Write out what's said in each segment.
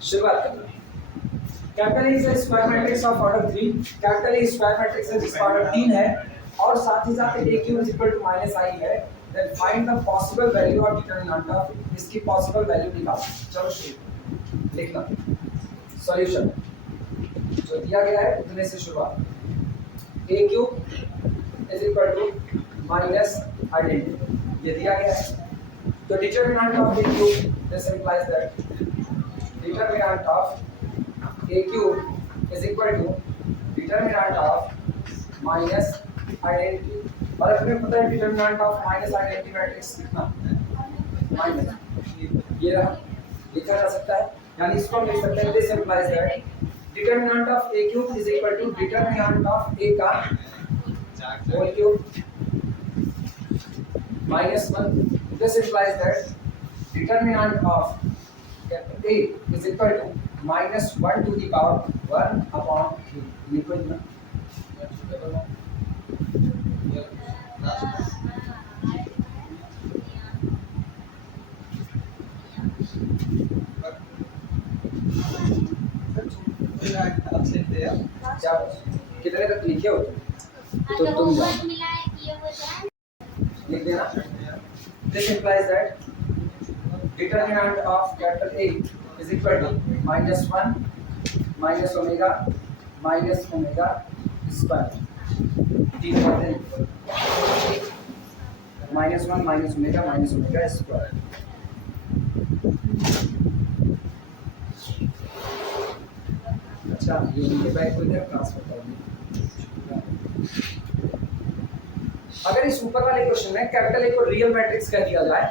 शुरुआत करते हैं। Capital A is square matrix of order 3। Capital A square matrix है जिसका ऑर्डर 3 है और साथ ही साथ a cube is equal to minus I है। Then find the possible value of determinant of, इसकी पॉसिबल वैल्यू निकालो। चलो शुरू लिखना सॉल्यूशन जो दिया गया है उतने से शुरुआत। a cube is equal to minus identity ये दिया गया है। तो determinant of a cube this implies that determinant of a cube is equal to determinant of minus identity। और अपने पता है determinant of minus identity matrix कितना माइनस ये रहा लिखा जा सकता है, यानी इसको हम लिख सकते हैं this implies that determinant of a cube is equal to determinant of a का whole cube minus 1। this implies that determinant of a is equal to minus 1 to the power 1 upon 3। लिखो इतना कितने तक लिखे हो तो तुम लिख देना। This implies that determinant of capital A is equal to minus 1 minus omega square। तीन बातें minus 1 minus omega square। अच्छा ये उनके बैक को इधर ट्रांसफर कर दिया। अगर इस ऊपर वाले क्वेश्चन में कैपिटल ए को रियल मैट्रिक्स कह दिया जाए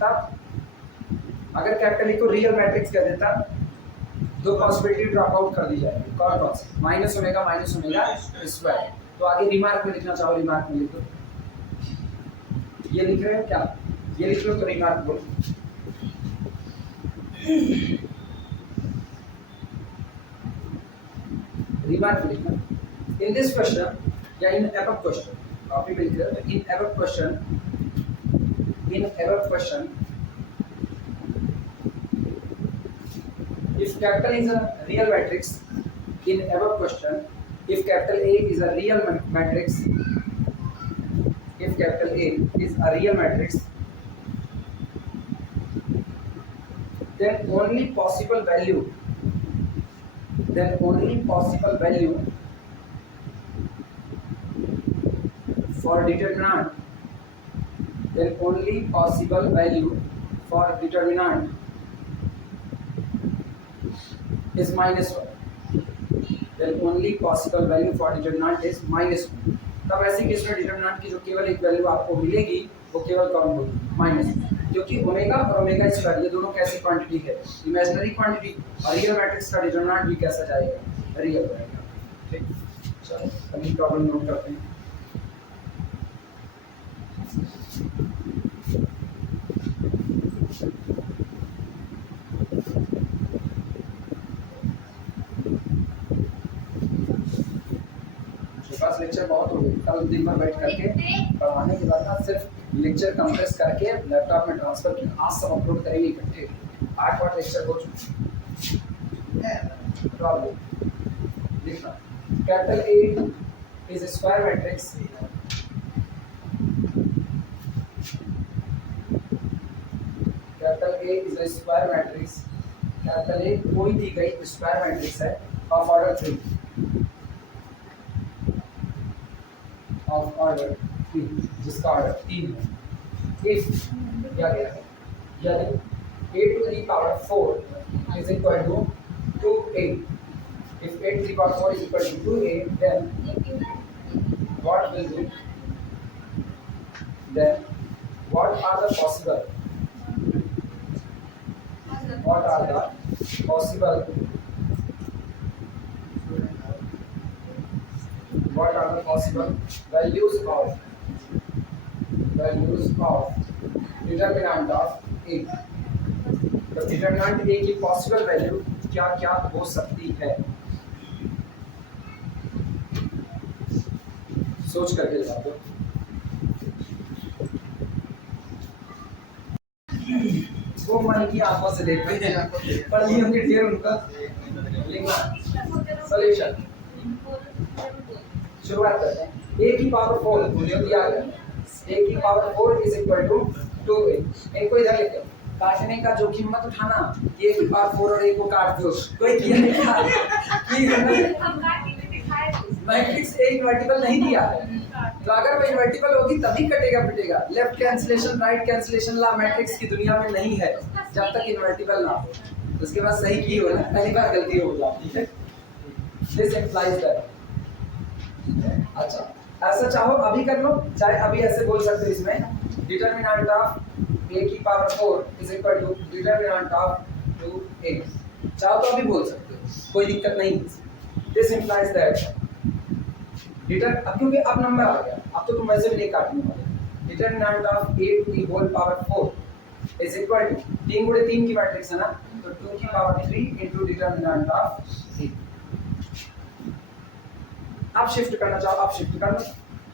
तब अगर कैपिटल ए को रियल मैट्रिक्स कह देता दो पॉसिबिलिटी ड्रॉप आउट कर दी जाएगी। कौन कौन सी? Minus omega square. तो आगे रिमार्क में लिखना चाहो रिमार्क में लिखो। ये लिख रहे हो क्या? ये लिख लो तो रिमार्क बोलो। रिमार्क में लिखना इन दिस क्वेश्चन या इन एबव क्वेश्चन कॉपी पे लिख रहे हो। In above question if capital is a real matrix, in above question if capital A is a real matrix, if capital A is a real matrix, then only possible value for determinant is minus 1। then only possible value for determinant is minus 1। तब ऐसे case में determinant की जो केवल एक value आपको मिलेगी वो केवल कौन होगी? माइनस। क्योंकि ओमेगा और ओमेगा स्क्वायर ये दोनों कैसी क्वांटिटी है? Imaginary quantity. और रियल मैट्रिक्स का डिटरमिनेंट भी कैसा जाएगा? रियल रहेगा। ठीक, चलो अभी प्रॉब्लम नोट करते हैं। बस लेक्चर बहुत हो गए। कल दिन भर बैठ करके पढ़ाने के बाद ना सिर्फ लेक्चर कंप्रेस करके लैपटॉप में ट्रांसफर किया। आज सब अपलोड करेंगे इकट्ठे। 8 लेक्चर हो चुके हैं। लिखना capital A is a square matrix capital A is a square matrix. Capital ए कोई दी गई स्क्वायर मैट्रिक्स है ऑफ ऑर्डर 3 ऑफ ऑर्डर 3 जिसका ऑर्डर 3 है। इफ क्या गया है यानी a to the power 4 is equal to 2a। if a to the power 4 is equal to 2a then what will be then what are the possible values of determinant of a। तो determinant a की possible value क्या क्या हो सकती है? सोच करके जवाब दो। वो मन की आंखों से देखते हैं, पढ़ ली होंगी ढेर उनका। लिखना सॉल्यूशन, शुरुआत करते हैं। a की पावर 4 जो दिया गया है, a की power 4 is equal to 2a। इनको इधर लेते हो, काटने का जोखिम मत उठाना, a की पावर 4 और a को काट दो, कोई किया नहीं मैट्रिक्स a इनवर्टिबल नहीं दिया है, तो अगर वो इनवर्टिबल होगी तभी कटेगा पिटेगा। लेफ्ट कैंसिलेशन राइट कैंसिलेशन ला मैट्रिक्स की दुनिया में नहीं है जब तक इनवर्टिबल ना हो। उसके बाद सही की हो ना, पहली बार गलती हो जाती है। This implies that. अच्छा ऐसा चाहो अभी कर लो, चाहे अभी ऐसे बोल सकते हो इसमें डिटरमिनेंट ऑफ a की power 4 is equal to determinant of 2a। चाहो तो अभी बोल सकते हो, कोई दिक्कत नहीं। दिस इंप्लाइज दैट अब क्योंकि अब नंबर आ गया, अब तो तुम वैसे भी नहीं काटने वाले। Determinant of a to the whole power 4 is equal to 3 गुणे 3 की मैट्रिक्स है ना, तो 2 की पावर 3 इनटू डिटरमिनेंट ऑफ 3। अब शिफ्ट करना चाहो अब शिफ्ट कर लो।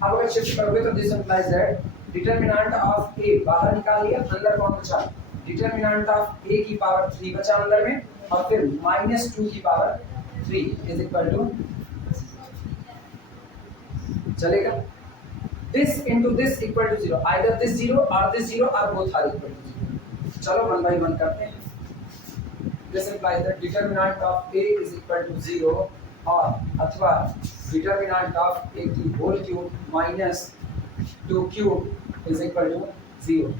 अब अगर शिफ्ट करोगे तो this implies that determinant of a बाहर निकाल लिया, अंदर कौन बचा, डिटरमिनेंट ऑफ a की पावर 3 बचा अंदर में, और फिर -2 की पावर 3 इज इक्वल टू, चलेगा। This into this equal to 0, either this 0 और बोथ आर इक्वल टू 0। चलो वन बाय वन करते हैं। This implies that determinant of a is equal to 0 और अथवा डिटरमिनेंट ऑफ a की whole cube minus 2 cube is equal to 0।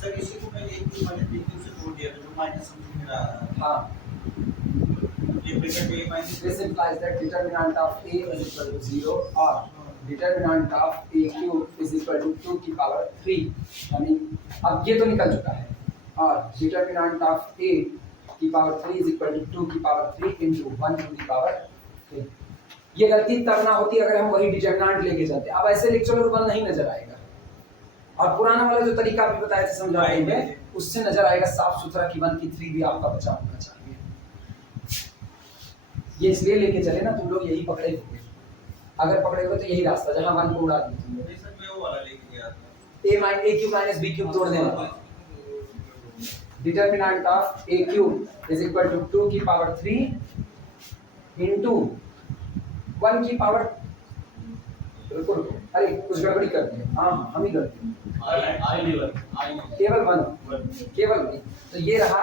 Sir इसी को मैं एक की माइनस b क्यूब से जोड़ दिया तो माइनस समथिंग मिला। हां, ये ब्रैकेट में minus. This implies that determinant of a is equal to 0 और determinant of a cube is equal to 2 की पावर 3। यानी अब ये तो निकल चुका है, और डिटरमिनेंट ऑफ a की पावर 3 इज इक्वल टू 2 की power 3 into 1 to the power 3। ये गलती तब ना होती अगर हम वही डिटरमिनेंट लेके चलते। अब ऐसे लिख चलो तो 1 नहीं नजर आएगा, और पुराना वाला जो तरीका भी बताया था समझाने में, उससे नजर आएगा साफ सुथरा कि 1 की 3 भी आपका बचा होना चाहिए। ये इसलिए लेके चले ना, तुम लोग यही पकड़े होगे, अगर पकड़े हुए तो यही रास्ता जहां 1 को उड़ा दिए तुम लोग। सर मैं वो वाला लेके गया था, a cube minus b cube तोड़ देना। Determinant of a cube is equal to 2 की पावर 3 इनटू 1 की पावर, रुको रुको, अरे कुछ गड़बड़ी कर दी। हाँ हम ही गलती, केवल 1 केवल 1, तो ये रहा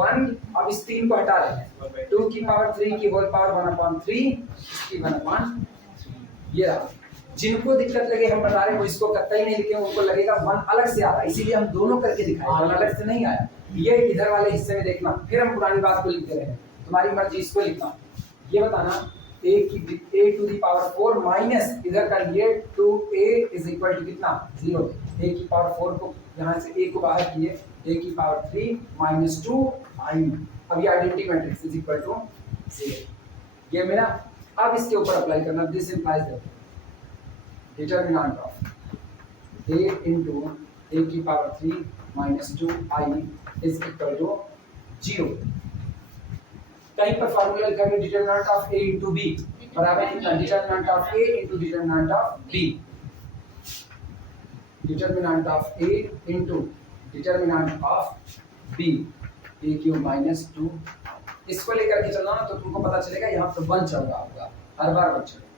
1। अब इस 3 को हटा रहे हैं, 2 की पावर 3 की होल पावर 1/3 इसकी 1/3। ये रहा। जिनको दिक्कत लगे हम बता रहे हैं वो इसको कतई नहीं लिखे, उनको लगेगा 1 अलग से आ रहा है, इसीलिए हम दोनों करके दिखाए, 1 अलग से नहीं आया। ये इधर वाले हिस्से में देखना, फिर हम पुरानी बात को लिखते रहे, तुम्हारी मर्जी इसको लिखना। ये बताना a to the power 4 minus इधर का ये 2a इज इक्वल टू कितना 0। a की पावर 4 को यहाँ से a को बाहर किए, a की पावर 3 माइनस 2 i। अब ये identity matrix is equal to 0। ये मेरा, अब इसके ऊपर अप्लाई करना। This implies that determinant of a into a की power 3 minus 2i is equal to 0। कहीं पर फार्मूला लिखा है determinant of a into b बराबर कितना, determinant of a into determinant of b, determinant of a into determinant of b a cube minus 2। इसको लेकर के चलना तो तुमको पता चलेगा यहाँ पे 1 चल रहा होगा, हर बार 1 चलेगा।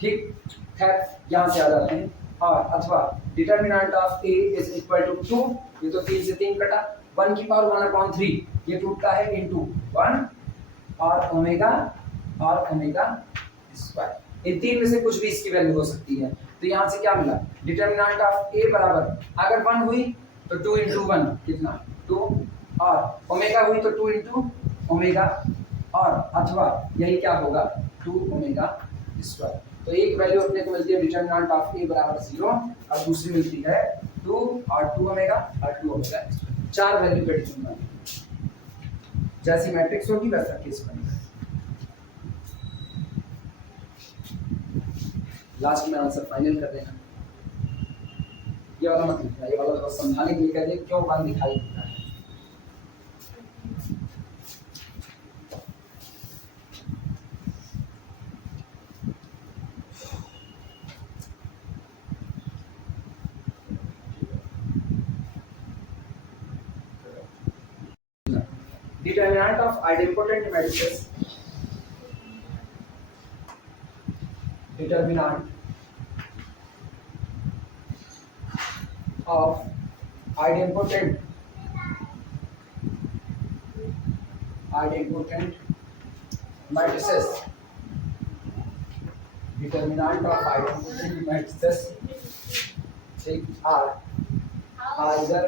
ठीक, खैर यहाँ से आ जाते हैं। और अथवा determinant of a is equal to 2, ये तो 3 से 3 कटा, 1 की पावर 1/3 ये टूटता है इनटू 1 और ओमेगा स्क्वायर। इन 3 में से कुछ भी इसकी वैल्यू हो सकती है। तो यहाँ से क्या मिला, डिटरमिनेंट ऑफ a बराबर अगर 1 हुई तो 2 इंटू 1 कितना 2, और ओमेगा हुई तो 2 इंटू ओमेगा, और अथवा यही क्या होगा 2 ओमेगा स्क्वायर। तो एक वैल्यू अपने को मिलती है डिटरमिनेंट ऑफ a बराबर 0, और दूसरी मिलती है 2 और 2 ओमेगा और 2 ओमेगा। 4 वैल्यू पे डिटरमिनेंट, जैसी मैट्रिक्स होगी वैसा केस बनेगा। लास्ट में आंसर फाइनल कर देना। ये वाला मत लिखना, ये वाला बस समझाने के लिए कह दे क्यों 1 दिखाई देता है। Determinant of idempotent matrices, determinant of idempotent matrices, determinant of idempotent matrices are either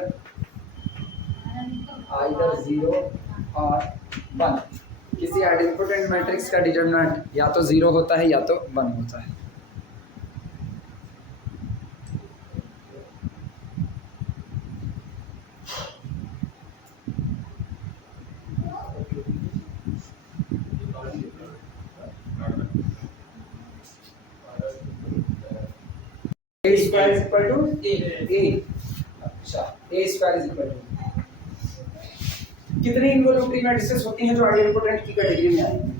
0 और 1। किसी आइडेम्पोटेंट मैट्रिक्स का डिटरमिनेंट या तो 0 होता है या तो 1 होता है। A square is equal to A। अच्छा, A square is equal to कितनी इनवॉल्यूटरी मैट्रिसेस होती हैं जो आइडेम्पोटेंट की कैटेगरी में आएंगी?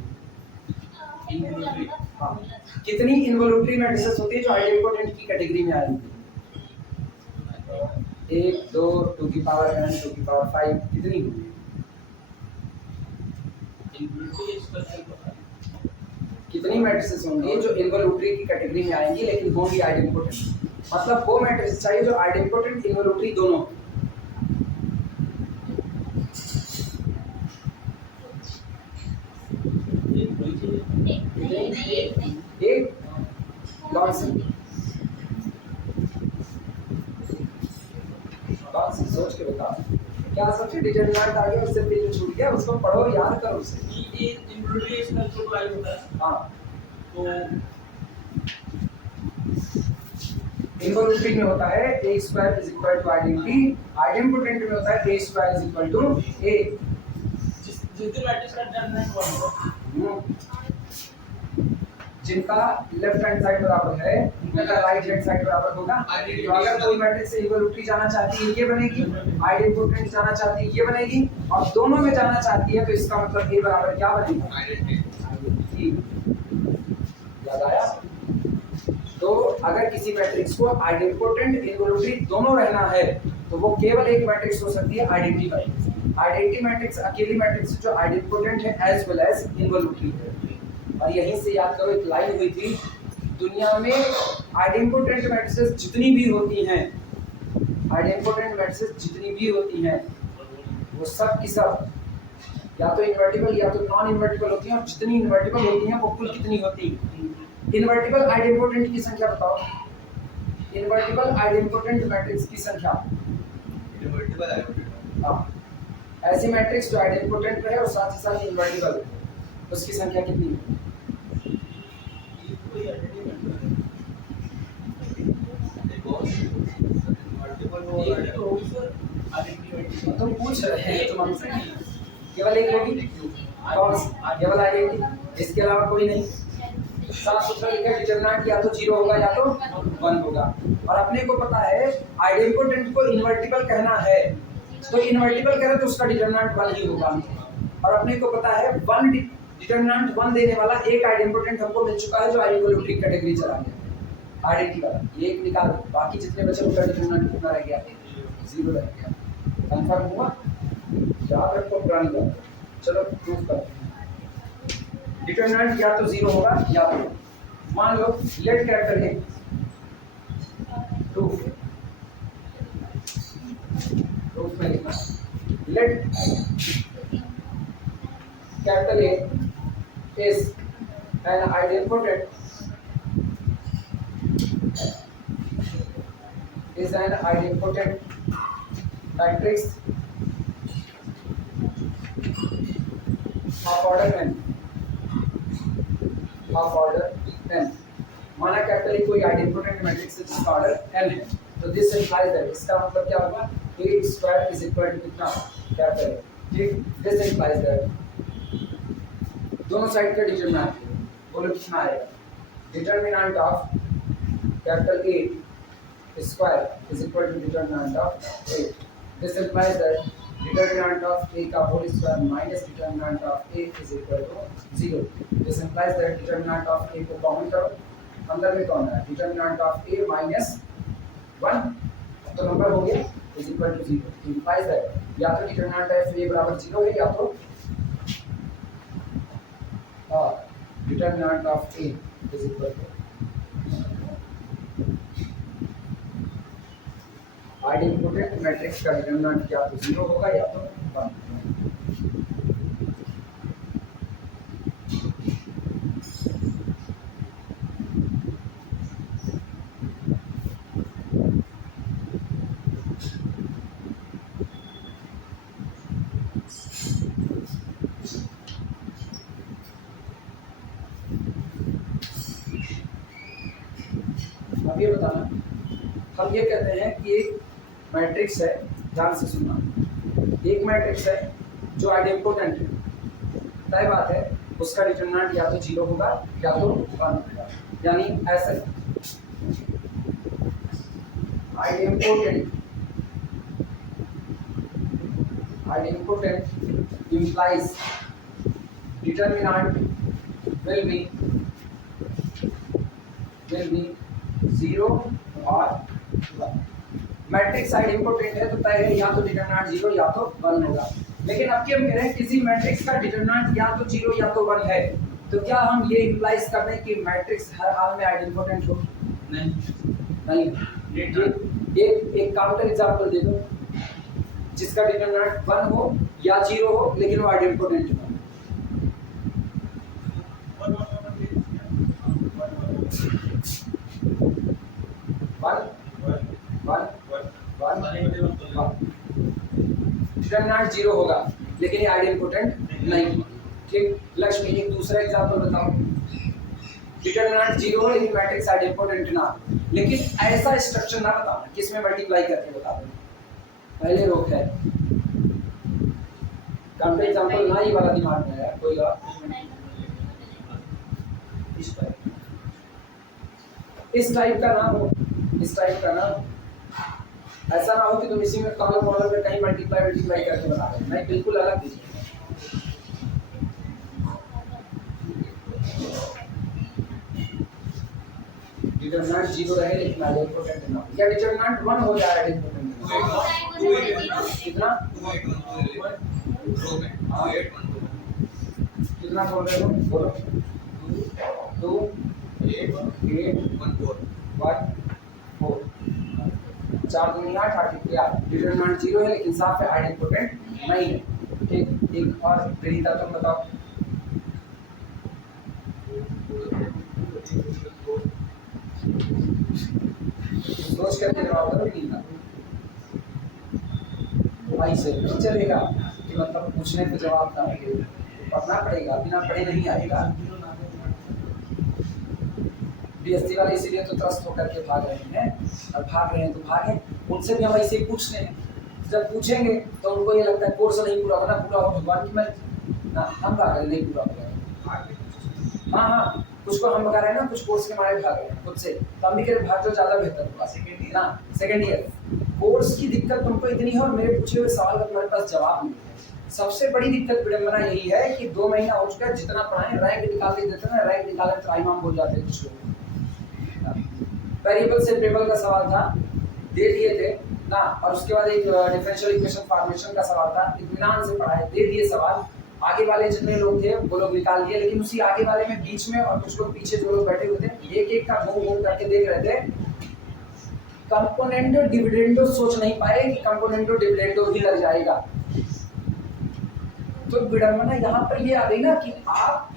हाँ, कितनी इनवॉल्यूटरी मैट्रिसेस होती है जो आइडेम्पोटेंट की कैटेगरी में आएंगी? 1 2 2 की पावर n 2 की पावर 5 कितनी? कितनी मैट्रिसेस होंगी जो इनवॉल्यूटरी की कैटेगरी में आएंगी लेकिन होंगी आइडेम्पोटेंट? मतलब वो मैट्रिसेस चाहिए जो आइडेम्पोटेंट इनवॉल्यूटरी दोनों। एक कौन सी बात सोच के बता, क्या सबसे डिटरमिनेंट आ गया उससे पेज छूट गया, उसको पढ़ो याद करो उसे। ये इनवॉल्यूटरी जो वाई होता है, हाँ, तो इनवॉल्यूटरी में होता है a square is equal to identity, idempotent में होता है a square is equal to a। जितने मैट्रिक्स का डिटरमिनेंट 1 होगा, जिनका लेफ्ट हैंड साइड बराबर है उनका राइट हैंड साइड बराबर होगा। तो अगर कोई मैट्रिक्स से इनवॉल्यूटरी जाना चाहती है ये बनेगी, आइडेम्पोटेंट जाना चाहती है ये बनेगी, और दोनों में जाना चाहती है तो इसका मतलब a बराबर क्या बनेगा? आइडेंटिटी। याद आया? तो अगर किसी मैट्रिक्स को आइडेम्पोटेंट इनवॉल्यूटरी दोनों रहना है तो वो केवल एक मैट्रिक्स हो सकती है, आइडेंटिटी मैट्रिक्स। आइडेंटिटी मैट्रिक्स अकेली मैट्रिक्स जो आइडेम्पोटेंट है एज वेल एज इनवॉल्यूटरी है। और यहीं से याद करो एक लाइन हुई थी, दुनिया में आइडेम्पोटेंट मैट्रिसेस जितनी भी होती हैं, आइडेम्पोटेंट मैट्रिसेस जितनी भी होती हैं वो सब की सब या तो इन्वर्टिबल या तो नॉन इन्वर्टिबल होती हैं, और जितनी इन्वर्टिबल होती हैं वो कुल कितनी होती हैं? इन्वर्टिबल आइडेम्पोटेंट की संख्या बताओ। इन्वर्टिबल आइडेम्पोटेंट मैट्रिक्स की संख्या, हाँ, ऐसी मैट्रिक्स जो आइडेम्पोटेंट है और साथ ही साथ इन्वर्टिबल है, उसकी संख्या कितनी है? तुम पूछ रहे हैं, तुम हमसे केवल एक होगी, कौन सी? केवल आइडेंटिटी, इसके अलावा कोई नहीं। साफ सुथरा लिखा, डिटरमिनेंट या तो 0 होगा या तो 1 होगा। और अपने को पता है आइडेम्पोटेंट को इन्वर्टिबल कहना है, तो इन्वर्टिबल करें तो उसका डिटरमिनेंट 1 ही होगा। और अपने को पता है 1 डिटरमिनेंट 1 देने वाला एक आइडेम्पोटेंट हमको मिल चुका है जो आइडेम्पोटेंट कैटेगरी चला गया, आइडेंटिटी वाला। ये एक निकाल, बाकी जितने बचे उनका डिटरमिनेंट कितना रह गया? 0 रह गया। कंफर्म हुआ? याद रखो पुरानी बात। चलो प्रूफ करते हैं। डिटरमिनेंट या तो 0 होगा या तो, मान लो लेट कैरेक्टर है प्रूफ में लिखना, let capital A is an idempotent matrix of order n, माना कैपिटल A कोई आइडेम्पोटेंट मैट्रिक्स है जिसका ऑर्डर n है, तो दिस इंप्लाइज दैट, इसका मतलब क्या होगा? A square is equal to कितना? Capital A। ठीक, दिस इंप्लाइज दैट दोनों साइड का डिटरमिनेंट बोलो कितना आएगा? Determinant of capital A square is equal to determinant of A। This implies that determinant of A का whole square minus determinant of A is equal to 0। This implies that determinant of A को common करो, अंदर में कौन है? Determinant of A minus 1, तो number हो गया is equal to 0 implies that या तो डिटरमिनेंट ऑफ ए बराबर 0 है या तो determinant of A is equal to idempotent matrix का डिटरमिनेंट या तो 0 होगा या तो 1। अब ये बताना, हम ये कहते हैं कि एक मैट्रिक्स है, ध्यान से सुनना, एक मैट्रिक्स है जो आइडेंटिपोटेंट है, तय बात है उसका डिटरमिनेंट या तो 0 होगा या तो 1 होगा, यानी ऐसे आइडेंटिपोटेंट implies determinant will be 0 और 1। मैट्रिक्स आइडेंटिपोटेंट है तो तय है या तो डिटरमिनेंट 0 या तो 1 होगा। लेकिन अब हम कह रहे हैं किसी मैट्रिक्स का डिटरमिनेंट या तो 0 या तो 1 है, तो क्या हम ये इंप्लाइज कर रहे हैं कि मैट्रिक्स हर हाल में आइडेंटिपोटेंट हो? नहीं। एक काउंटर एग्जांपल दे दो जिसका डिटरमिनेंट 1 हो या 0 हो लेकिन वो आइडेंटिपोटेंट हो। डिटरमिनेंट 0 होगा लेकिन ये आइडेंटिपोटेंट नहीं। ठीक, लक्ष्मी एक दूसरा एग्जांपल बताओ, डिटरमिनेंट 0 हो लेकिन मैट्रिक्स आइडेंटिपोटेंट ना, लेकिन ऐसा स्ट्रक्चर ना बताओ किसमें मल्टीप्लाई करके बता दो, पहले रोक है काउंटर एग्जांपल ना ही वाला दिमाग में है कोई और। इस टाइप का ना हो, इस टाइप का ना हो, ऐसा ना हो कि तुम इसी में कॉलम कॉलम में कहीं मल्टीप्लाई करके बता रहे हो, नहीं बिल्कुल अलग दीजिए। डिटरमिनेंट 0 रहे लेकिन आइडेंटिपोटेंट ना हो, या डिटरमिनेंट 1 हो जाए आइडेंटिपोटेंट कितना कितना बोल रहे हो, बोलो 2 8 1 4 4 दूनी 8 8 डिटरमिनेंट 0 है लेकिन साफ है आइडेंटिपोटेंट नहीं है। ठीक, एक और विनीता तुम बताओ। सोच करके जवाब दो विनीता। भाई से नहीं चलेगा कि मतलब पूछने पे जवाब ना मिले, पढ़ना पड़ेगा, बिना पढ़े नहीं आएगा। बीएससी वाले इसीलिए तो त्रस्त होकर के भाग रहे हैं, और भाग रहे हैं तो भागे, उनसे भी हम ऐसे ही पूछते हैं। जब पूछेंगे तो उनको ये लगता है कोर्स नहीं पूरा होना, पूरा हो भगवान की मर्जी ना, हम भाग रहे नहीं पूरा होगा। हाँ, कुछ को हम भगा रहे हैं ना, कुछ कोर्स के मारे भाग रहे हैं खुद से, तो हम भी कह रहे भाग जो ज़्यादा बेहतर होगा। सेकेंड ईयर कोर्स की दिक्कत तुमको इतनी है और मेरे पूछे हुए सवाल का तुम्हारे पास जवाब नहीं है। सबसे बड़ी दिक्कत विडंबना यही है कि 2 महीना हो चुका है, जितना पढ़ाएं रैंक निकाल के देते हैं, रैंक निकालने तो इमाम बोल जाते हैं कुछ लोग। वेरिएबल से टेबल का सवाल था, दे दिए थे ना, और उसके बाद एक डिफरेंशियल इक्वेशन फॉर्मेशन का सवाल था, इत्मीनान से पढ़ाए, दे दिए सवाल। आगे वाले जितने लोग थे वो लोग निकाल दिए, लेकिन उसी आगे वाले में बीच में और कुछ लोग पीछे जो लोग बैठे हुए थे एक एक का घूम करके देख रहे थे। कंपोनेंटो डिविडेंडो सोच नहीं पाए कि कंपोनेंटो डिविडेंडो भी लग जाएगा। तो विडंबना यहाँ पर ये आ गई ना कि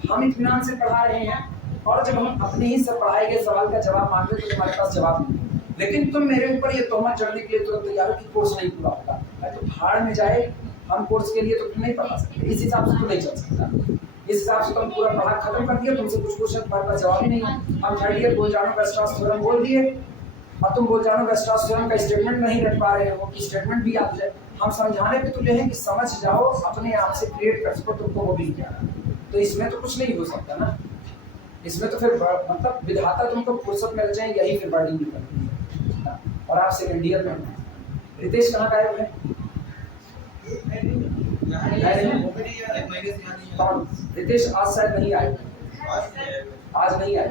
हम इत्मीनान से पढ़ा रहे हैं और जब हम अपने ही से पढ़ाए गए सवाल का जवाब मांगते तो तुम्हारे पास जवाब नहीं, लेकिन तुम मेरे ऊपर ये तोहमत चढ़ने के लिए तुरंत तैयार हो कि कोर्स नहीं पूरा होगा। तो भाड़ में जाए, हम कोर्स के लिए तो तुम नहीं पढ़ा सकते, इस हिसाब से तो नहीं चल सकता। इस हिसाब से तुम पूरा पढ़ा खत्म कर दिया, तुमसे कुछ क्वेश्चन तुम्हारे पास जवाब ही नहीं। हम थर्ड ईयर बोल जानो वेस्टर्स थ्योरम बोल दिए और तुम बोल जानो वेस्टर्स थ्योरम का स्टेटमेंट नहीं रख पा रहे हो कि स्टेटमेंट भी आ जाए। हम समझाने पे तुले हैं कि समझ जाओ, अपने आप से क्रिएट कर सको, तुमको वो भी नहीं आना। तो इसमें तो कुछ नहीं हो सकता ना, इसमें तो फिर मतलब विधाता तुमको फुर्सत में रचाएं, यही फिर बर्डिंग करती है। और आप सेकंड ईयर में रितेश कहाँ गायब है? कौन? रितेश आज शायद नहीं आए, आज नहीं आए,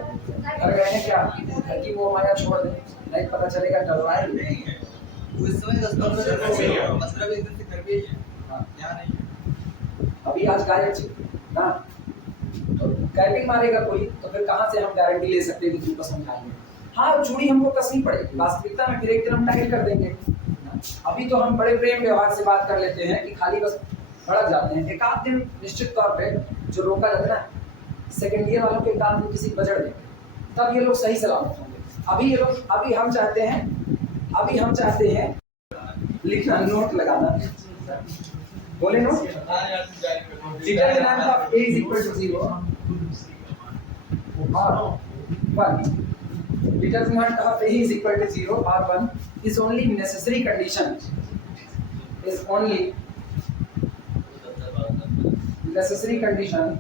घर गए हैं क्या? घर की वो माया छोड़ दे, नहीं पता चलेगा डर रहा है। उस समय 10-15 मसला भी इधर से कर भी है। हाँ। यहाँ नहीं है। अभी आज गायब थी ना, तो कैपिंग मारेगा कोई तो फिर कहाँ से हम गारंटी ले सकते हैं कि तू कसम खाएंगे। हाँ, चूड़ी हमको कसनी पड़ेगी वास्तविकता में, फिर एक दिन हम टाइट कर देंगे। अभी तो हम बड़े प्रेम व्यवहार से बात कर लेते हैं कि खाली बस भड़क जाते हैं। एक आध दिन निश्चित तौर पे जो रोका जाता है ना, सेकेंड ईयर वालों के एक आध दिन किसी बजट दें, तब ये लोग सही सलामत होंगे। अभी ये लोग, अभी हम चाहते हैं लिखना, नोट लगाना, बोले note. Determinant of a is equal to 0 or 1. Determinant of a is equal to 0 or 1 is only necessary condition. Is only necessary condition.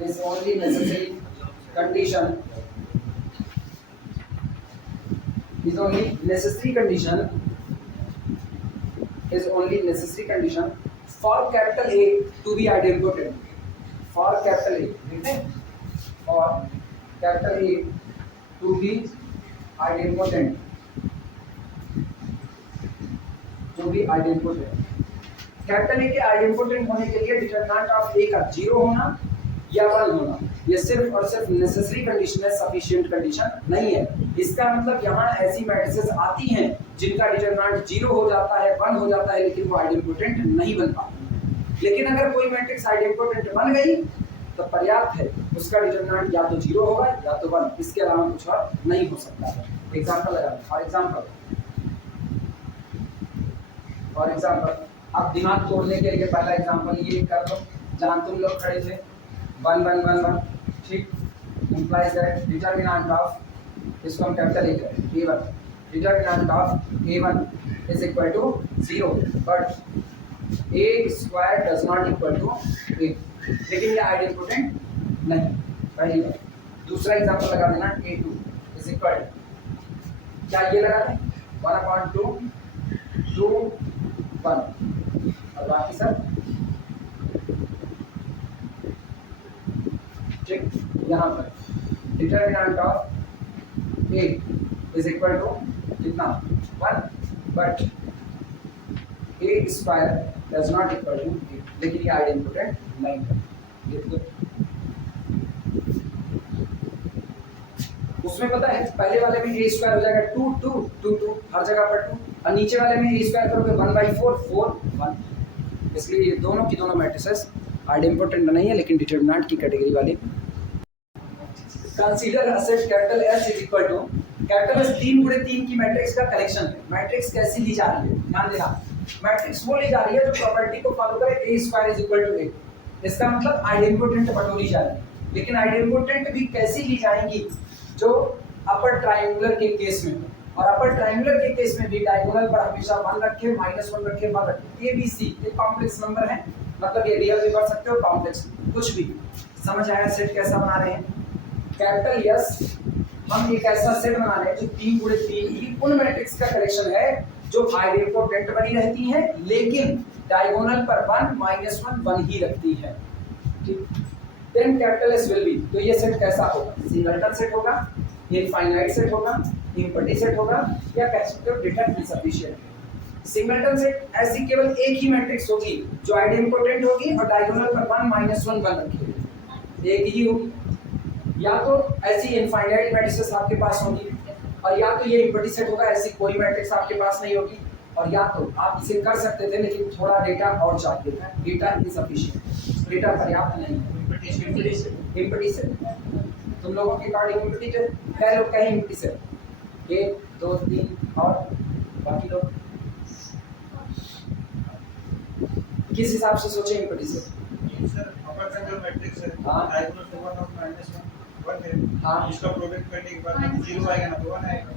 Is only necessary condition. Is only necessary condition. Is only necessary condition for capital A to be idempotent. For capital A, ठीक है? For capital A to be idempotent. To be idempotent. Capital A के आइडेंपोटेंट होने के लिए determinant of A का 0 होना या 1 होना, ये सिर्फ और सिर्फ नेसेसरी कंडीशन है, सफिशिएंट कंडीशन नहीं है। इसका मतलब यहाँ ऐसी मैट्रिसेस आती हैं जिनका डिटरमिनेंट 0 हो जाता है, 1 हो जाता है, लेकिन वो आइडेंपोटेंट नहीं बन पाती। लेकिन अगर कोई मैट्रिक्स आइडेंपोटेंट बन गई तो पर्याप्त है, उसका डिटरमिनेंट या तो 0 होगा या तो 1, इसके अलावा कुछ और नहीं हो सकता है। एग्जाम्पल लगा, फॉर एग्जाम्पल अब दिमाग तोड़ने के लिए पहला एग्जाम्पल ये कर लो, जहाँ तुम लोग खड़े थे 1 1 1 1, ठीक, implies that determinant of, इसको हम कैपिटल ए करें, A1, determinant of A1 is equal to 0, but A square does not equal to A, लेकिन ये आइडेंपोटेंट नहीं, पहली बात। दूसरा एग्जाम्पल लगा देना, A2 is equal to, क्या ये लगा दें 1/2 2 1, और बाकी सब ठीक। यहाँ पर determinant of A is equal to कितना 1, but A square does not equal to A, लेकिन ये आइडेंपोटेंट नहीं है। उसमें पता है पहले वाले में ए स्क्वायर हो जाएगा 2 2 2 2, हर जगह पर 2, और नीचे वाले में ए स्क्वायर करोगे 1/4 4 1, इसलिए ये दोनों की दोनों मैट्रिसेस आइडेंपोटेंट नहीं है, लेकिन डिटरमिनेंट की कैटेगरी वाली। Consider a set capital S is equal to, capital S 3/3 की मैट्रिक्स का कलेक्शन है। मैट्रिक्स कैसी ली जा रही है, ध्यान देना, मैट्रिक्स वो ली जा रही है जो प्रॉपर्टी को फॉलो करे, a square is equal to a। इसका मतलब आइडेंपोटेंट बटोरी जा रही है, लेकिन आइडेंपोटेंट भी कैसी ली जाएंगी, जो अपर ट्रायंगुलर के केस में, और अपर ट्रायंगुलर के केस में भी डायगोनल पर हमेशा 1 रखे, -1 रखे, 1 रखे। ए बी सी एक कॉम्प्लेक्स नंबर है, मतलब ये रियल भी कर सकते हो, कॉम्प्लेक्स कुछ भी। समझ आया सेट कैसा बना रहे हैं? कैपिटल यस, हम एक ऐसा सेट बना रहे हैं जो 3/3 की उन मैट्रिक्स का कलेक्शन है जो आइडेंपोटेंट बनी रहती हैं, लेकिन डायगोनल पर 1 -1 1 ही रखती है, ठीक। Then capital S will be, तो ये सेट कैसा होगा? सिंगलटन सेट होगा, इनफाइनाइट सेट होगा, इम्पटी सेट होगा, या कह सकते हो डिटरमिनेंट सफिशिएंट। सिंगलटन सेट ऐसी केवल एक ही मैट्रिक्स होगी जो आइडेंपोटेंट होगी और डायगोनल पर 1 -1 1 रखेगी, एक ही होगी। या तो ऐसी इनफाइनाइट मैट्रिसेस आपके पास होगी, और या तो ये इम्पटी सेट होगा, ऐसी कोई मैट्रिक्स आपके पास नहीं होगी, और या तो आप इसे कर सकते थे लेकिन थोड़ा डेटा और चाहिए था, डेटा इनसफिशिएंट, डेटा पर्याप्त नहीं है। इम्पटी सेट तुम लोगों के अकॉर्डिंग इम्पटी सेट कह लोग कहें, इम्पटी सेट 1 2 3 और बाकी लोग किस हिसाब से सोचे इम्पटी सेट? सर अपर ट्रायंगल मैट्रिक्स है, हाँ। डायगोनल से 1 और -1 है, हाँ। इसका प्रोडक्ट करने के बाद 0 आएगा ना, तो 1 आएगा।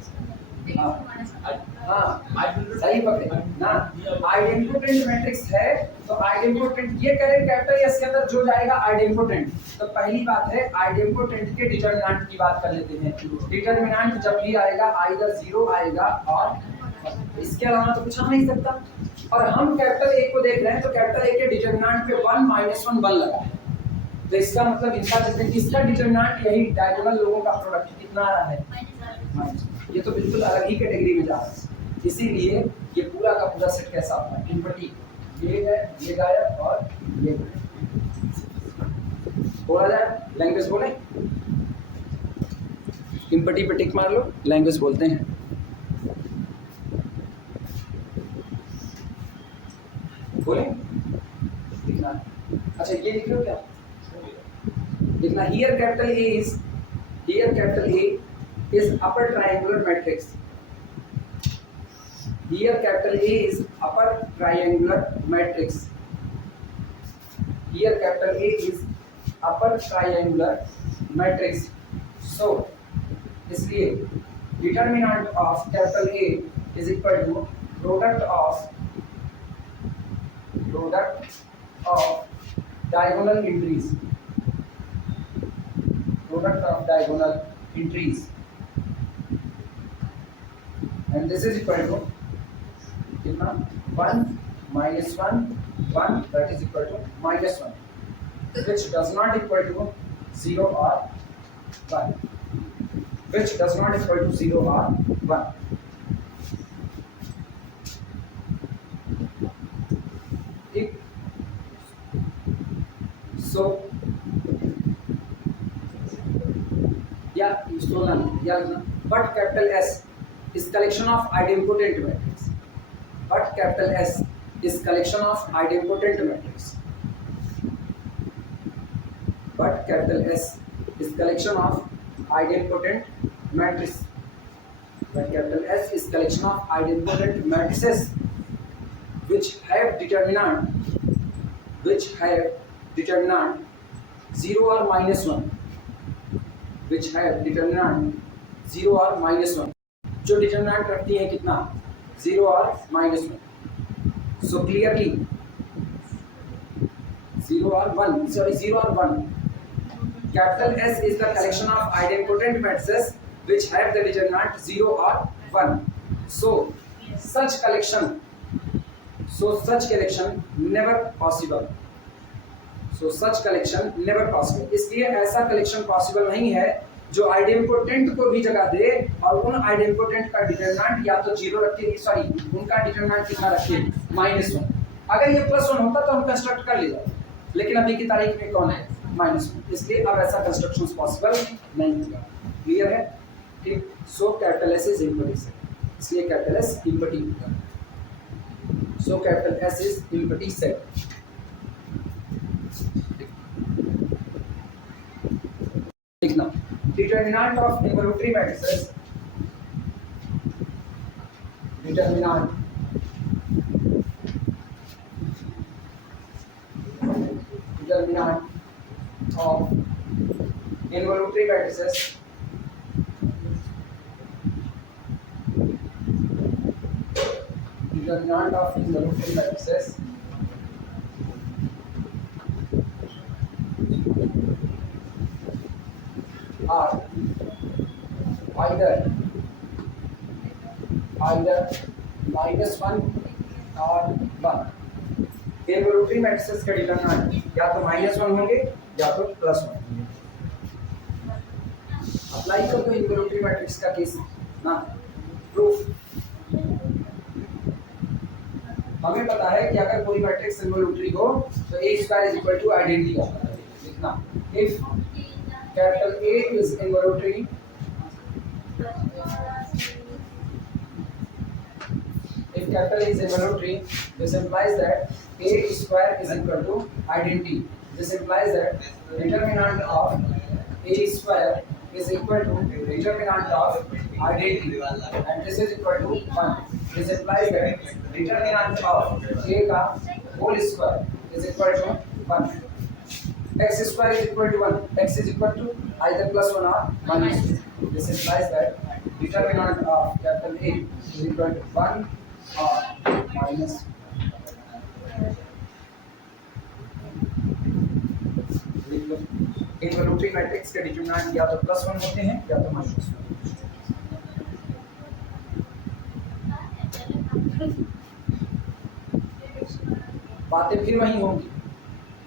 हाँ, सही पकड़े ना। आइडेंपोटेंट मैट्रिक्स है तो आइडेंपोटेंट ये करें कैपिटल एस के अंदर जो जाएगा आइडेंपोटेंट। तो पहली बात है आइडेंपोटेंट के डिटरमिनेंट की बात कर लेते हैं। डिटरमिनेंट जब भी आएगा आइदर 0 आएगा और इसके अलावा तो कुछ आ नहीं सकता। और हम कैपिटल ए को देख रहे हैं तो कैपिटल ए के डिटरमिनेंट पे 1 -1 1 लगा है, तो इसका मतलब इसका डिटरमिनेंट यही डायगोनल लोगों का प्रोडक्ट कितना आ रहा है ये तो बिल्कुल अलग ही कैटेगरी में जा रहा है, इसीलिए ये पूरा का पूरा सेट कैसा होता है, इम्पटी ये है, ये गायब और ये गायब। बोला जाए लैंग्वेज बोले, इम्पटी पे टिक मार लो, लैंग्वेज बोलते हैं। बोले लिखना, अच्छा ये लिख लो क्या लिखना, here capital A is, here capital A is upper triangular matrix, here capital A is upper triangular matrix, here capital A is upper triangular matrix, so इसलिए determinant of capital A is equal to product of diagonal entries, product of diagonal entries, and this is equal to कितना 1 minus 1 1 that is equal to minus 1, which does not equal to 0 or 1, which does not equal to 0 or 1. ठीक, so but capital S is collection of idempotent matrix, but capital S is collection of idempotent matrix, but capital S is collection of idempotent matrix, but capital S is collection of idempotent matrices which have determinant 0 or minus 1, which have determinant 0 or minus 1, जो determinant रखती है कितना 0 और -1, so clearly 0 or 1, sorry 0 or 1, capital S is the collection of idempotent matrices which have the determinant 0 or 1, so such collection never possible, so such collection never possible, इसलिए ऐसा collection possible नहीं है जो idempotent को भी जगह दे और उन आइडेम्पोटेंट का डिटरमिनेंट या तो 0 रखे, सॉरी उनका डिटरमिनेंट कितना रखे -1, अगर ये +1 होता तो हम कंस्ट्रक्ट कर लेते, लेकिन अभी की तारीख में कौन है -1, इसलिए अब ऐसा कंस्ट्रक्शन पॉसिबल नहीं होगा। क्लियर है? ठीक, so capital S is empty set, इसलिए कैपिटल एस इम्पटी होगा, so capital S is empty set. लिखना determinant of involuntary matrices, determinant of involuntary matrices are either -1 और 1, इन्वोल्यूटरी मैट्रिसेस का डिटरमिनेंट या तो -1 होंगे या तो +1 होंगे। अप्लाई कर दो इन्वोल्यूटरी मैट्रिक्स का केस ना, प्रूफ हमें पता है कि अगर कोई मैट्रिक्स इन्वोल्यूटरी हो तो A² = आइडेंटिटी होता है। लिखना if capital A is involuntary, if capital A is involuntary, this implies that A² is equal to identity. This implies that determinant of A² is equal to determinant of identity, and this is equal to 1. This implies that determinant of A का whole square is equal to 1. X square is equal to 1. X is equal to either +1 or -1. This implies that determinant of capital A is equal to 1 or -1. Involutory matrix के determinant या तो +1 होते हैं या तो -1। बातें फिर वही होंगी,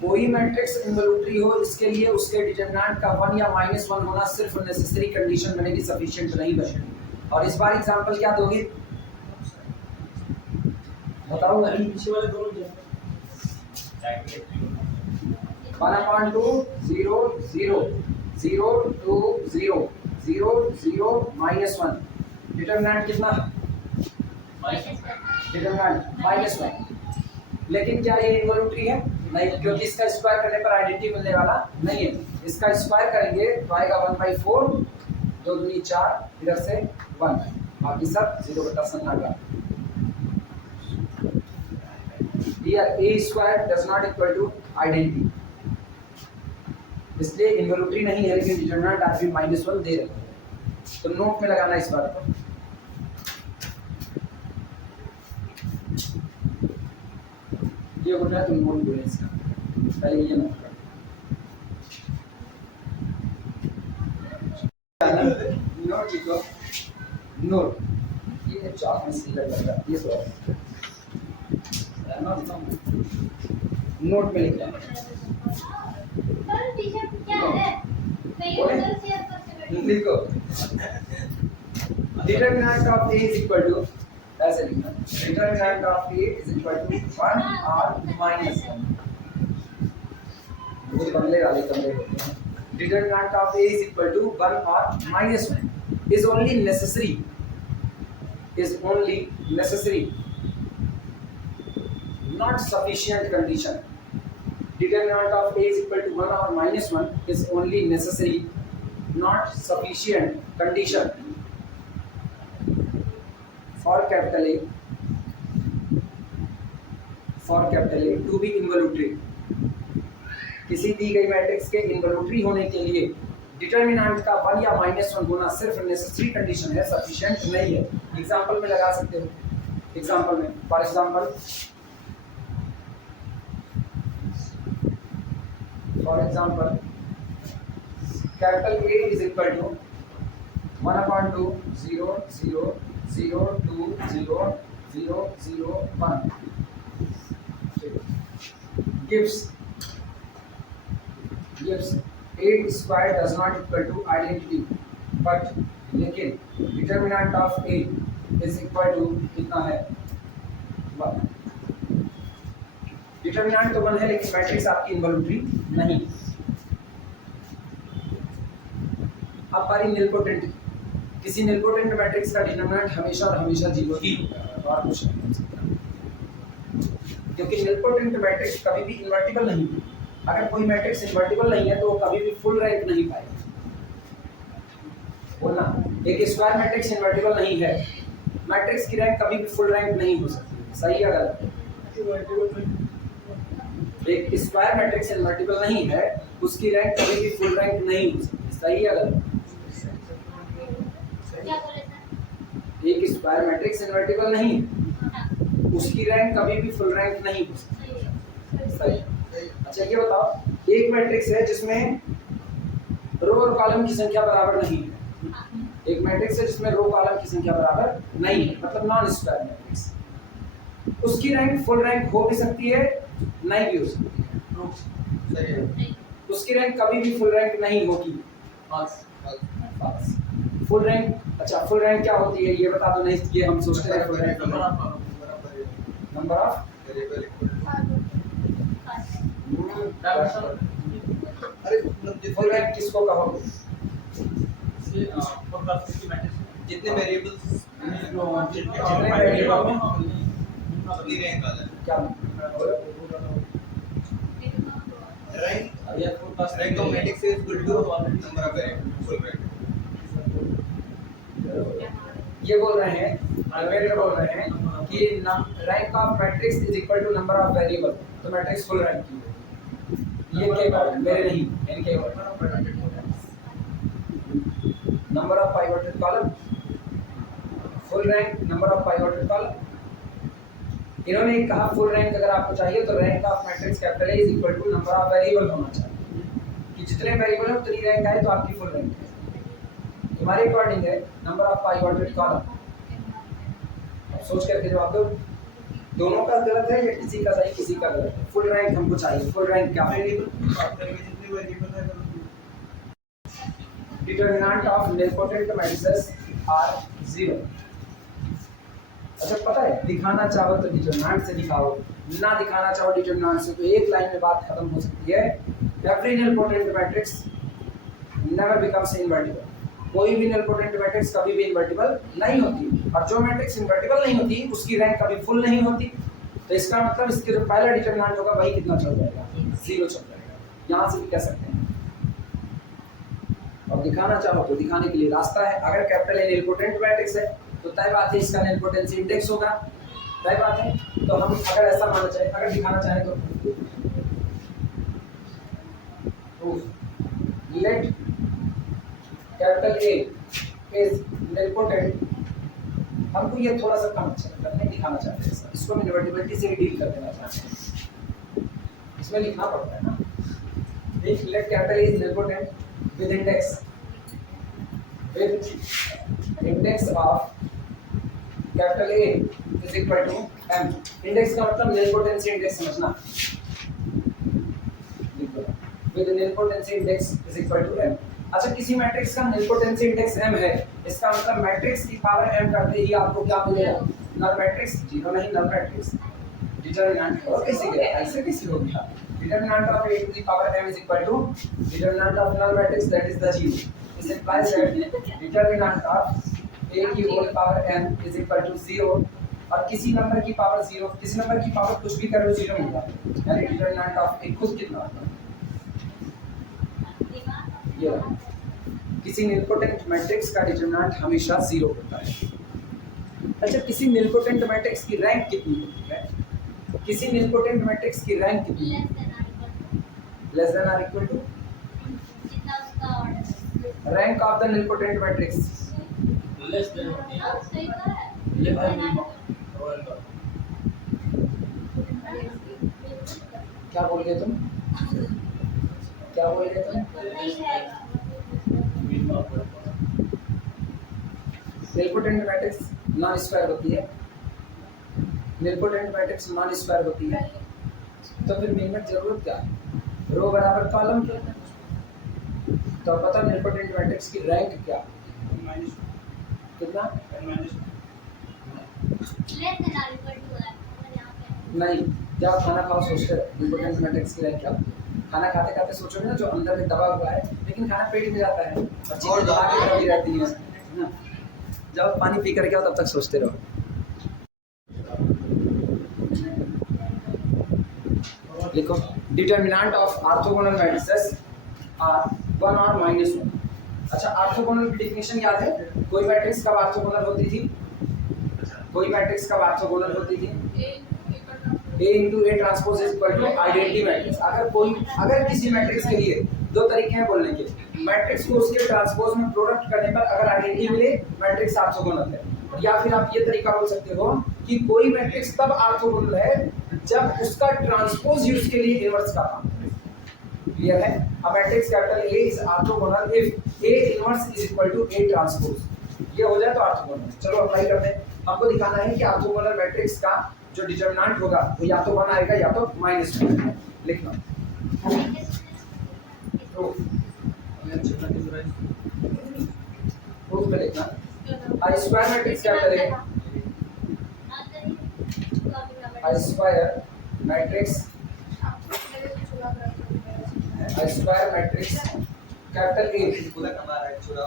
कोई मैट्रिक्स इन्वोल्यूटरी हो इसके लिए उसके डिटरमिनेंट का 1 या -1 होना सिर्फ नेसेसरी कंडीशन बनेगी, सफिशिएंट नहीं बनेगी। और इस बार एग्जांपल क्या दोगे बताओ। पीछे वाले दोनों जो 1/2 0 0 0 2 0 0 0 -1 डिटरमिनेंट कितना है डिटरमिनेंट -1। लेकिन क्या ये इनवॉल्यूटरी है नहीं, क्योंकि इसका स्क्वायर करने पर आइडेंटिटी मिलने वाला नहीं है। इसका स्क्वायर करेंगे तो आएगा 1/4 2 दूनी 4 इधर से 1 बाकी सब 0 बटा सन्नाटा। Here a square does not equal to identity, इसलिए इनवॉल्यूटरी नहीं है, लेकिन डिटरमिनेंट आज भी -1 दे रहे हैं। तो नोट में लगाना इस बात को। ये होता है तो नोट बोले इसका पहले ये नोट कर नोट लिखो नोट। ये चाक में सीधा लग रहा है ये तो नोट में लिख लेना लिखो determinant of a is equal to ऐसे लिखना determinant of a is equal to 1 or -1। मुझे बंगले वाले कमरे होते हैं। Determinant of a is equal to 1 or -1 is only necessary not sufficient condition। Determinant of a is equal to 1 or -1 is only necessary not sufficient condition for capital A to be involutory। किसी दी गई matrix के involutory होने के लिए determinant का 1 या -1 होना सिर्फ नेसेसरी कंडीशन है, सफिशिएंट नहीं है। एग्जांपल में लगा सकते हो। एग्जांपल में for example capital A is equal to 1/2 0 0 0 2 0 0 0 1 gives a square does not equal to identity, but लेकिन determinant of a is equal to कितना है 1। डिटरमिनेंट तो 1 है लेकिन मैट्रिक्स आपकी इनवॉल्यूटरी नहीं। अब बारी निलपोटेंट। किसी निलपोटेंट मैट्रिक्स का डिटरमिनेंट हमेशा और हमेशा 0 ही होगा और कुछ नहीं हो सकता, क्योंकि निलपोटेंट मैट्रिक्स कभी भी इन्वर्टिबल नहीं है। अगर कोई मैट्रिक्स इन्वर्टिबल नहीं है तो वो कभी भी फुल रैंक नहीं पाएगा। बोलना एक स्क्वायर मैट्रिक्स इन्वर्टिबल नहीं है, मैट्रिक्स की रैंक कभी भी फुल रैंक नहीं हो सकती। सही है गलत? एक स्क्वायर मैट्रिक्स इन्वर्टिबल नहीं है, उसकी रैंक कभी भी फुल रैंक नहीं हो सकती। सही है गलत? एक स्क्वायर मैट्रिक्स इन्वर्टिबल नहीं है, उसकी रैंक कभी भी फुल रैंक नहीं हो सकती। सही। अच्छा ये बताओ एक मैट्रिक्स है जिसमें रो और कॉलम की संख्या बराबर नहीं है। एक मैट्रिक्स है जिसमें रो कॉलम की संख्या बराबर नहीं है, मतलब नॉन स्क्वायर मैट्रिक्स। उसकी रैंक फुल रैंक हो भी सकती है, नहीं भी हो सकती है। उसकी रैंक कभी भी फुल रैंक नहीं होगी। फुल रैंक, अच्छा फुल रैंक क्या होती है ये बता दो। नहीं ये हम सोचते हैं full rank number of full rank किसको कहोगे? जितने वेरिएबल्स क्या rank of matrix is equal to number of variables full rank. ये बोल रहे हैं अल्वेटर बोल रहे हैं कि rank of matrix is equal to number of variable, तो मैट्रिक्स फुल रैंक की है। ये क्या बात मेरे नहीं इनके number of pivoted column full rank number of pivoted column. इन्होंने कहा फुल रैंक अगर आपको चाहिए तो rank of matrix capital A is equal to number of variable होना चाहिए कि जितने वेरिएबल हैं उतनी रैंक आए तो आपकी फुल रैंक है। तुम्हारे अकॉर्डिंग है नंबर ऑफ पाइवोटेड कॉलम। सोच करके जवाब दो, दोनों का गलत है या किसी का सही किसी का गलत है? फुल रैंक हमको चाहिए। फुल रैंक क्या है? Determinant of nilpotent matrices are 0। अच्छा पता है, दिखाना चाहो तो डिटरमिनेंट से दिखाओ, ना दिखाना चाहो डिटरमिनेंट से, तो एक लाइन में बात खत्म हो सकती है। Every nilpotent matrix never becomes invertible. कोई भी निलपोटेंट मैट्रिक्स कभी भी इन्वर्टिबल नहीं होती, और जो मैट्रिक्स इन्वर्टिबल नहीं होती उसकी रैंक कभी फुल नहीं होती। तो इसका मतलब इसके जो पहला डिटरमिनेंट होगा वही कितना चल जाएगा, 0 चल जाएगा। यहाँ से भी कह सकते हैं। और दिखाना चाहो तो दिखाने के लिए रास्ता है। अगर कैपिटल ए निलपोटेंट मैट्रिक्स है तो तय बात है इसका निलपोटेंसी इंडेक्स होगा, तय बात है। तो हम अगर ऐसा मानना चाहे, अगर दिखाना चाहे तो late capital A is nilpotent, हमको ये थोड़ा सा कम अच्छा लगता है, दिखाना चाहते हैं इसको हम इन्वर्टिबिलिटी से भी डील कर देना चाहते हैं, इसमें लिखना पड़ता है ना। Let capital A is nilpotent with index of capital A is equal to M. Index का मतलब निलपोटेंसी इंडेक्स समझना, with nilpotency index is equal to M. अच्छा किसी मैट्रिक्स का निलपोटेंसी इंडेक्स m है, इसका मतलब मैट्रिक्स की पावर m करते ही आपको क्या मिलेगा, नल मैट्रिक्स। जीरो नहीं, नल मैट्रिक्स। डिटरमिनेंट और कैसे गया, ऐसे कैसे हो गया। Determinant of a to the power m is equal to determinant of null matrix, that is the 0. This implies that determinant of a की whole power m is equal to 0। और किसी नंबर की पावर 0, किसी number की power कुछ भी करो 0 मिलता है, यानी डिटरमिनेंट ऑफ a खुद कितना होता है, ये किसी निलपोटेंट मैट्रिक्स का डिटरमिनेंट हमेशा 0 होता है। अच्छा किसी निलपोटेंट मैट्रिक्स की रैंक कितनी होती है, किसी निलपोटेंट मैट्रिक्स की रैंक कितनी है, less than or equal to rank of the nilpotent matrix, less than क्या बोल गए तुम, क्या बोल गए तुम। निलपोटेंट मैट्रिक्स नॉन स्क्वायर होती है, निलपोटेंट मैट्रिक्स नॉन स्क्वायर होती है, तो फिर मेहनत जरूरत क्या है, रो बराबर कॉलम क्या, तो पता निलपोटेंट मैट्रिक्स की रैंक क्या कितना, नहीं जब खाना खाओ सोचते रहो निलपोटेंट मैट्रिक्स की रैंक क्या। खाना खाते खाते सोचोगे ना जो अंदर में दबा हुआ है, लेकिन खाना पेट में जाता है और चीजें दिमाग में दबी रहती हैं। जब पानी पी करके आओ तब तक सोचते रहो। लिखो determinant of orthogonal matrices are 1 और -1। अच्छा ऑर्थोगोनल की डेफिनेशन याद है, कोई मैट्रिक्स कब ऑर्थोगोनल होती थी, कोई मैट्रिक्स कब ऑर्थोगोनल होती थी, A into A transpose is equal to identity matrix. अगर किसी मैट्रिक्स के लिए दो तरीके हैं बोलने के, मैट्रिक्स को उसके ट्रांसपोज में प्रोडक्ट करने पर अगर आइडेंटिटी मिले मैट्रिक्स ऑर्थोगोनल है, या फिर आप ये तरीका बोल सकते हो कि कोई मैट्रिक्स तब ऑर्थोगोनल है जब उसका ट्रांसपोज ही उसके लिए इनवर्स का काम करे। क्लियर है। A matrix capital A is orthogonal if A inverse is equal to A transpose, ये हो जाए तो ऑर्थोगोनल। चलो अप्लाई करते हैं। हमको दिखाना है कि ऑर्थोगोनल मैट्रिक्स का जो डिटरमिनेंट होगा वो या तो 1 आएगा या तो -1। लिखना प्रूफ में लिखना a square matrix capital A, a square matrix capital A पूरा कमा रहा है छुड़ा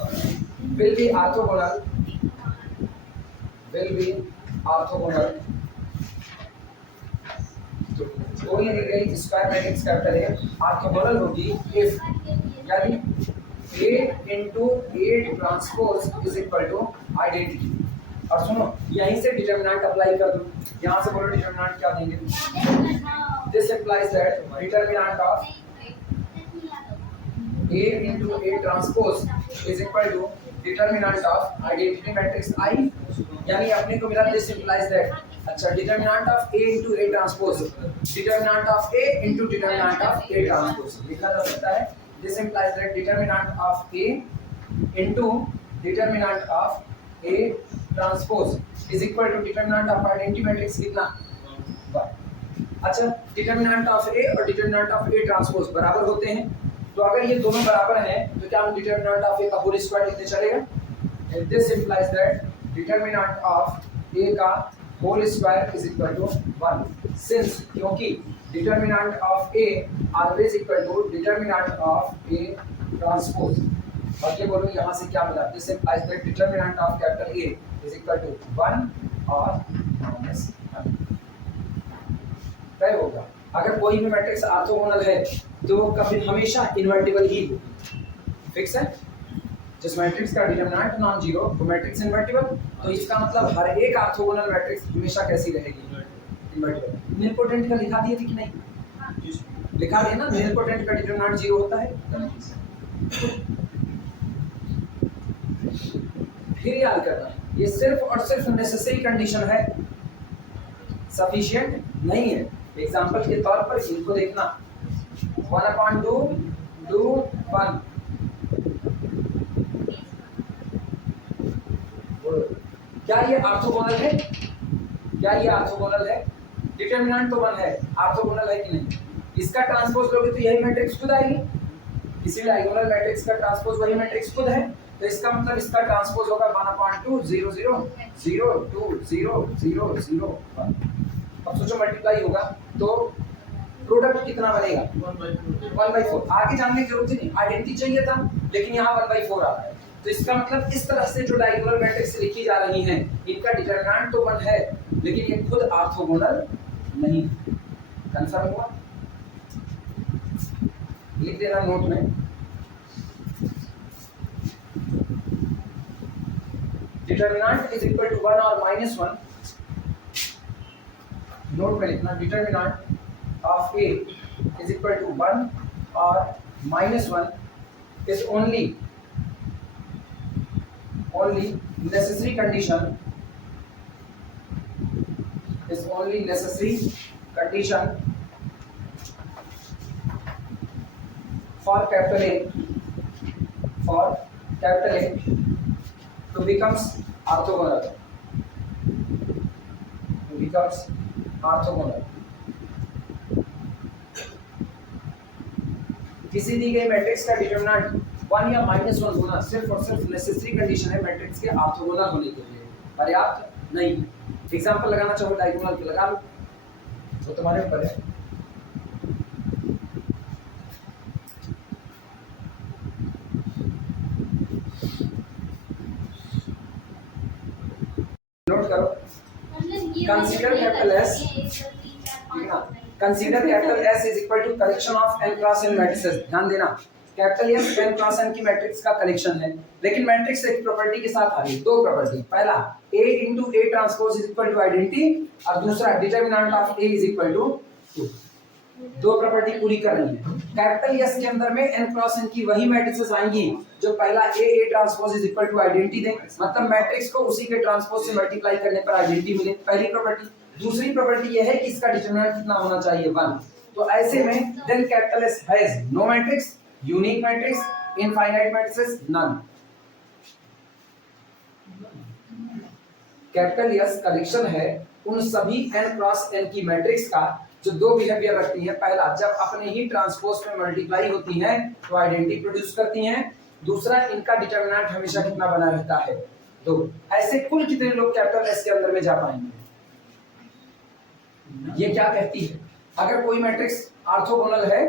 will be orthogonal कोई दी गई square matrix capital A orthogonal होगी इफ, यानी A into A transpose is equal to identity. और सुनो यहीं से डिटरमिनेंट अप्लाई कर दो, यहाँ से बोलो डिटरमिनेंट क्या देंगे, this implies that determinant of A into A transpose is equal to determinant of identity matrix I, यानी अपने को मिला दिस इंप्लाइज दैट। अच्छा determinant of A into A transpose, determinant of A into determinant of A transpose लिखा जा सकता है। This implies that determinant of A into determinant of A transpose is equal to determinant of identity matrix कितना 1। अच्छा determinant of A और determinant of A transpose बराबर होते हैं, तो अगर ये दोनों बराबर हैं तो क्या हम डिटरमिनेंट ऑफ A का होल स्क्वायर लिखते चलेगा, This implies that determinant of A का whole square is equal to 1. Since क्योंकि determinant of A always equal to determinant of A transpose. और ये बोलो यहाँ से क्या मिला? This implies that determinant of capital A is equal to 1 or -1. तय होगा। अगर कोई भी मैट्रिक्स ऑर्थोगोनल है तो कभी हमेशा इन्वर्टिबल ही होगी। फिक्स है? जिस मैट्रिक्स का डिटरमिनेंट नॉन जीरो वो मैट्रिक्स इन्वर्टिबल, तो इसका मतलब हर एक ऑर्थोगोनल मैट्रिक्स हमेशा कैसी रहेगी? इन्वर्टिबल। निलपोटेंट का लिखा दिए थे कि नहीं? लिखा दिया ना, निलपोटेंट का डिटरमिनेंट जीरो होता है। फिर याद करना, ये सिर्फ और सिर्फ नेसेसरी कंडीशन है, सफिशिएंट नहीं है। एग्जांपल के तौर पर इनको देखना, 1/2 2 1। क्या ये ऑर्थोगोनल है? क्या ये ऑर्थोगोनल है? डिटरमिनेंट तो 1 है, ऑर्थोगोनल है कि नहीं? इसका ट्रांसपोज लोगे तो यही मैट्रिक्स खुद आएगी, इसीलिए डायगोनल मैट्रिक्स का ट्रांसपोज वही मैट्रिक्स खुद है। तो इसका मतलब इसका ट्रांसपोज होगा 1/2 0 0 0 2 0 0 0 1। अब सोचो मल्टीप्लाई होगा तो प्रोडक्ट कितना बनेगा? 1/4। आगे जानने की जरूरत ही नहीं, आइडेंटिटी चाहिए था, लेकिन यहाँ 1/4 आ रहा है। तो इसका मतलब इस तरह से जो डायगोनल मैट्रिक्स लिखी जा रही हैं, इनका डिटरमिनेंट तो 1 है, लेकिन ये खुद ऑर्थोगोनल नहीं। कंफर्म हुआ? लिख देना नोट में, डिटरमिनेंट इज इक्वल टू 1 और -1। नोट में लिखना, determinant of A is equal to 1 और -1 is only necessary condition, is only necessary condition for capital A to becomes orthogonal, किसी दी गई मैट्रिक्स का डिटरमिनेंट 1 या -1 होना सिर्फ और सिर्फ नेसेसरी कंडीशन है मैट्रिक्स के ऑर्थोगोनल होने के लिए, पर्याप्त नहीं। एग्जांपल लगाना चाहो डायगोनल के लगा लो, तो तुम्हारे ऊपर है। नोट करो, कंसीडर कैपिटल एस, ठीक है? Consider capital S is equal to collection of n cross n matrices. ध्यान देना, capital S n cross n की मैट्रिक्स का कलेक्शन है, लेकिन मैट्रिक्स एक प्रॉपर्टी के साथ आ रही है, दो प्रॉपर्टी। पहला A into A transpose is equal to identity, और दूसरा determinant of A is equal to 2। दो प्रॉपर्टी पूरी कर रही है। कैपिटल एस के अंदर में n क्रॉस n की वही मैट्रिसेस आएंगी जो पहला A transpose is equal to identity दें, मतलब मैट्रिक्स को उसी के ट्रांसपोज से मल्टीप्लाई करने पर आइडेंटिटी मिले, पहली प्रॉपर्टी। दूसरी प्रॉपर्टी यह है कि इसका डिटरमिनेंट कितना होना चाहिए? 1। तो ऐसे में then capital S has no matrix, unique matrix, infinite matrices, none. Capital S collection है उन सभी n क्रॉस n की मैट्रिक्स का जो दो बिहेवियर रखती हैं। पहला, जब अपने ही ट्रांसपोज में मल्टीप्लाई होती हैं तो आइडेंटिटी प्रोड्यूस करती हैं। दूसरा, इनका डिटरमिनेंट हमेशा कितना बना रहता है? 2। ऐसे कुल कितने लोग कैपिटल एस के अंदर में जा पाएंगे? ये क्या कहती है? अगर कोई मैट्रिक्स ऑर्थोगोनल है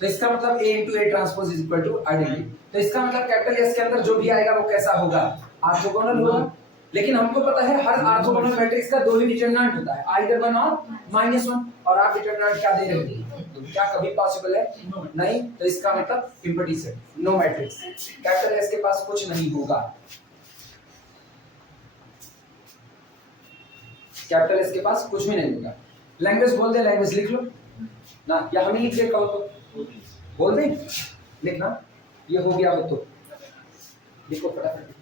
तो इसका मतलब A into A transpose is equal to identity. तो इसका मतलब कैपिटल एस के अंदर जो भी आएगा वो कैसा होगा? ऑर्थोगोनल होगा। लेकिन हमको पता है हर ऑर्थोगोनल मैट्रिक्स का दो ही डिटरमिनेंट होता है, आइदर 1 और -1, और आप डिटरमिनेंट क्या दे रहे हो? तो क्या कभी पॉसिबल है? नहीं। तो इसका मतलब सिंपली से नो मैट्रिक्स, कैपिटल एस के पास कुछ नहीं होगा। कैपिटल एस के पास कुछ भी नहीं होगा। लैंग्वेज बोल दे, लैंग्वेज लिख लो ना, या हम ही लिख दे कहो तो बोल दे, लिखना। ये हो गया हो तो लिखो फटाफट।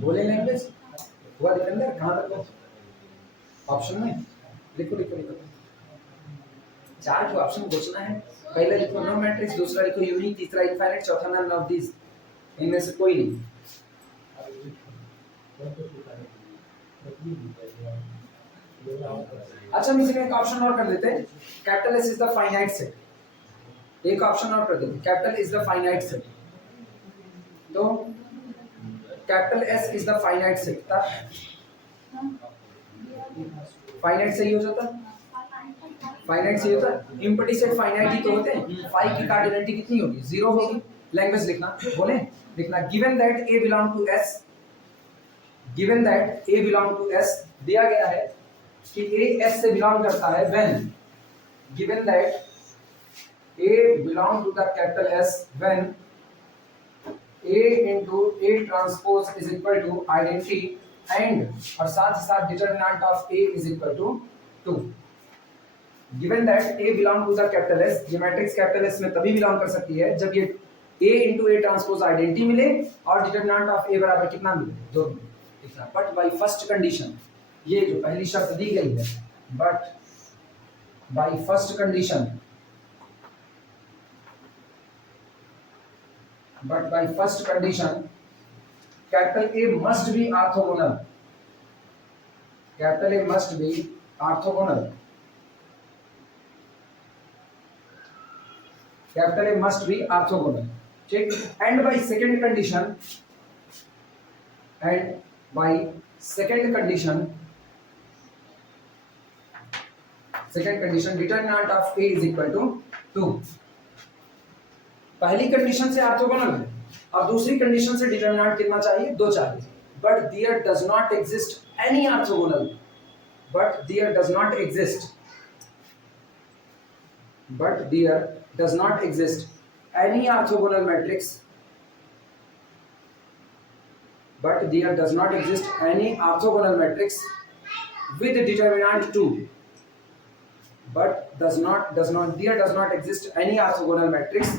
बोले लैंग्वेज हुआ डिफेंडर, कहाँ तक हो? ऑप्शन में लिखो लिखो लिखो, 4 ऑप्शन पूछना है। पहले लिखो नो मैट्रिक्स, दूसरा लिखो यूनिक, तीसरा इनफाइनाइट, चौथा नन ऑफ दिस। इनमें से कोई नहीं। अच्छा हम इसमें एक ऑप्शन और कर देते हैं, capital S is the finite set. एक ऑप्शन और कर देते हैं, capital is the finite set. तो capital S is the finite set था, फाइनाइट सही हो जाता, फाइनाइट सही होता। इम्पटी सेट फाइनाइट ही तो होते हैं। फाई की कार्डिनलिटी कितनी होगी, 0 होगी। लैंग्वेज लिखना, बोले लिखना, given that A belong to S, given that A belong to S, दिया गया है कि ए एस से बिलोंग करता है, when given that A belong to the capital S when A into A transpose is equal to identity and, और साथ ही साथ determinant of A is equal to 2। Given that A belong to the capital S, ये matrix capital S में तभी belong कर सकती है जब ये A into A transpose identity मिले और डिटरमिनेंट ऑफ ए बराबर कितना मिले, 2 मिले। बट बाई फर्स्ट कंडीशन, ये जो पहली शर्त दी गई है, but by first condition, but by first condition capital A must be orthogonal, capital A must be orthogonal, capital A must be orthogonal, ठीक। and by second condition, and by second condition determinant of A is equal to 2। पहली condition से orthogonal है और दूसरी condition से determinant कितना चाहिए, 2 चाहिए। But there does not exist any orthogonal, but there does not exist, but there does not exist any orthogonal matrix, but there does not exist any orthogonal matrix with determinant 2, but there does not exist any orthogonal matrix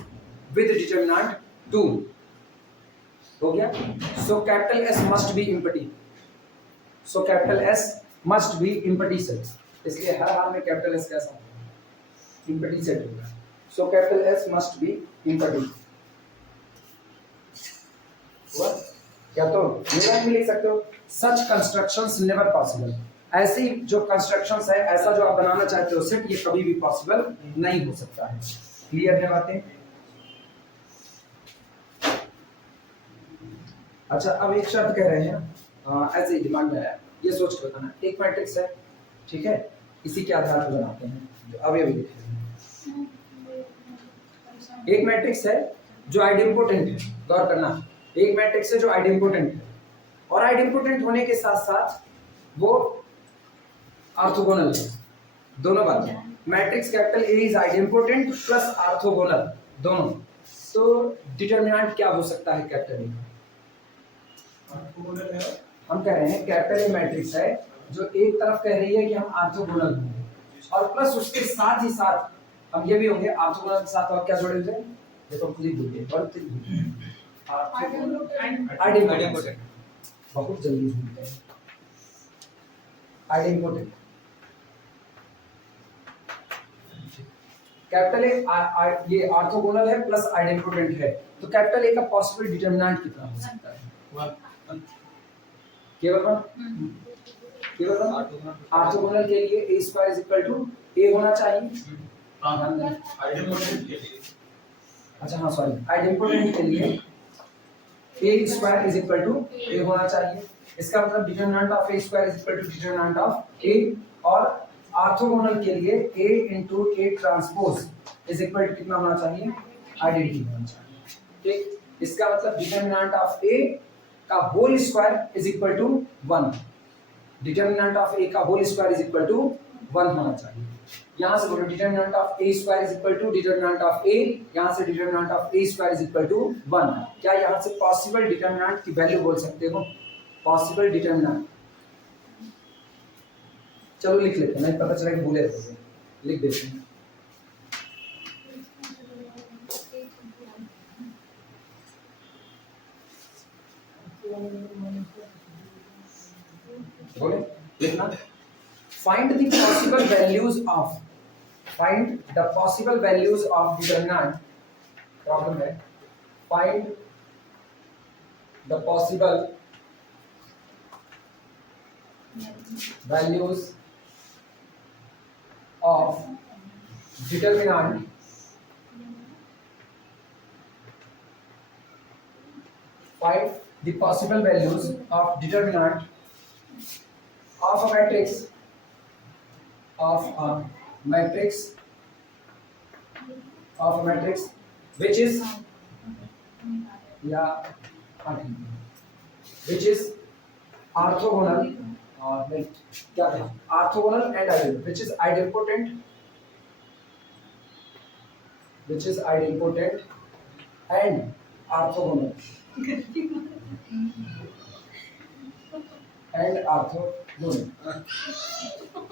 with determinant 2। हो गया। so capital S must be empty, so capital S must be empty set, इसलिए हर हाल में capital S कैसा empty set होगा। so capital S must be empty। हुआ क्या, तो ये भी लिख सकते हो, सच कंस्ट्रक्शंस नेवर पॉसिबल, ऐसी जो कंस्ट्रक्शंस है, ऐसा जो आप बनाना चाहते हो सेट, ये कभी भी पॉसिबल नहीं हो सकता है। क्लियर है बातें। अच्छा अब एक शब्द कह रहे हैं, ऐसे ही दिमाग में आया, ये सोच के बताना, एक मैट्रिक्स है, ठीक है, इसी के आधार पर बनाते हैं, अब ये भी लिखेंगे। एक मैट्रिक्स है जो आइडेंटिपोटेंट है, गौर करना, एक मैट्रिक्स है जो आइडेंटिपोटेंट है, और आइडेंटिपोटेंट होने के साथ साथ वो ऑर्थोगोनल है, दोनों बातें। Matrix capital A is idempotent plus orthogonal दोनों, तो डिटरमिनेंट क्या हो सकता है कैपिटल ए? हम कह रहे हैं कैपिटल ए मैट्रिक्स है जो एक तरफ कह रही है कि हम ऑर्थोगोनल होंगे, और प्लस उसके साथ ही साथ हम ये भी होंगे ऑर्थोगोनल के साथ, और क्या जोड़े हुए, देखो खुद ही भूल गए, आइडेंटिपोटेंट, बहुत जल्दी भूलते हैं, आइडेंटिपोटेंट। कैपिटल ए ये ऑर्थोगोनल है प्लस आइडेंटिपोटेंट है, तो कैपिटल ए का पॉसिबल डिटरमिनेंट कितना हो सकता है? केवल वन, केवल वन। ऑर्थोगोनल के लिए A square is equal to A होना चाहिए, आइडेंटिपोटेंट के लिए, अच्छा हाँ सॉरी, आइडेंटिपोटेंट के लिए A square is equal to A होना चाहिए, इसका मतलब determinant of A square is equal to determinant of A, और ऑर्थोगोनल के लिए A into A transpose is equal to कितना होना चाहिए, आइडेंटिटी होना चाहिए, ठीक। इसका मतलब डिटरमिनेंट ऑफ ए का whole square is equal to 1, determinant of A का whole square is equal to 1 होना चाहिए। यहाँ से बोलो determinant of A square is equal to determinant of A, यहाँ से determinant of A square is equal to 1। क्या यहाँ से पॉसिबल डिटरमिनेंट की वैल्यू बोल सकते हो, पॉसिबल डिटरमिनेंट? चलो लिख लेते हैं, नहीं पता चला कि भूले थे, लिख देते हैं। बोले लिखना, find the possible values of, find the possible values of determinant, problem है, find the possible values of determinant find the possible values of determinant of a matrix of a matrix which is yeah which is orthogonal और क्या था orthogonal and ideal which is idempotent and orthogonal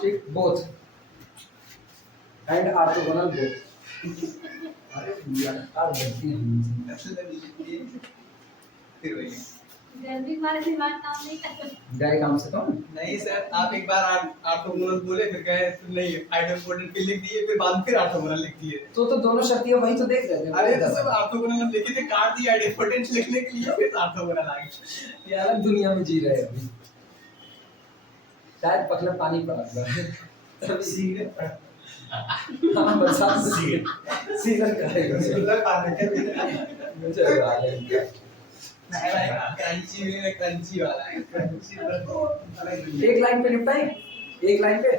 ठीक both and orthogonal both अरे यार गलती है फिर वही जल्दी हमारे दिमाग काम नहीं करता। डायरेक्ट काम से तो नहीं सर, आप एक बार ऑर्थोगोनल बोले, फिर कहे नहीं आइडेंटिटी पे लिख दिए, फिर बाद में फिर ऑर्थोगोनल लिख दिए। तो दोनों शर्तियां वही तो देख रहे थे अरे तो सब ऑर्थोगोनल हम लिखे थे, काट दिया आइडेंटिटी लिखने के लिए, फिर ऑर्थोगोनल आ गया। ये अलग दुनिया में जी रहे हैं अभी शायद पकड़ पानी पड़ा हुआ है सीधे हाँ बरसात सीजन करेगा मतलब पानी के मुझे वाले क्रंची वाला है, क्रंची एक लाइन पे निपटाए एक लाइन पे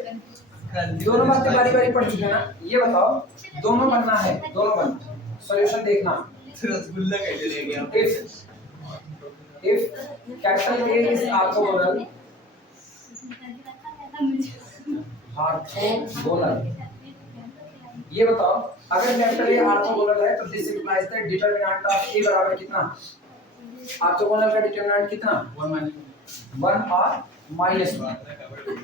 दोनों बातें बारी बारी पढ़ चुके हैं ना ये बताओ दोनों बनना है दोनों बनना सॉल्यूशन देखना रसगुल्ला कैसे ले गया if capital A is orthogonal ये बताओ अगर कैपिटल ए ऑर्थोगोनल है तो this implies that determinant of A बराबर कितना ऑर्थोगोनल का डिटरमिनेंट कितना 1 और -1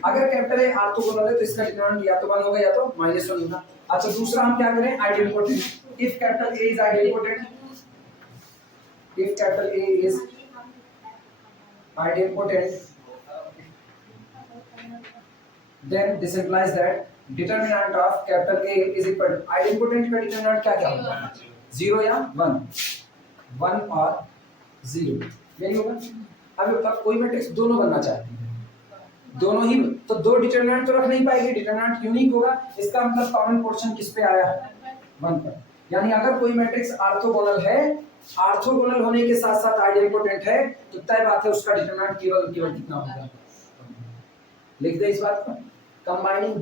अगर कैपिटल ए ऑर्थोगोनल है तो इसका डिटरमिनेंट या तो 1 होगा या तो -1 होगा। अच्छा दूसरा हम क्या करें idempotent if capital A is idempotent then this implies that determinant of capital A is equal to idempotent का determinant क्या होगा 0 या 1 और 0 यही होगा। अब कोई मैट्रिक्स दोनों बनना चाहती है दोनों ही तो दो डिटरमिनेंट तो रख नहीं पाएगी डिटरमिनेंट यूनिक होगा इसका मतलब कॉमन पोर्शन किस पे आया 1 पर यानी अगर कोई मैट्रिक्स ऑर्थोगोनल है ऑर्थोगोनल होने के साथ साथ आइडेंटिपोटेंट है तो तय बात है उसका डिटरमिनेंट केवल कितना होगा लिख दे इस बात को combining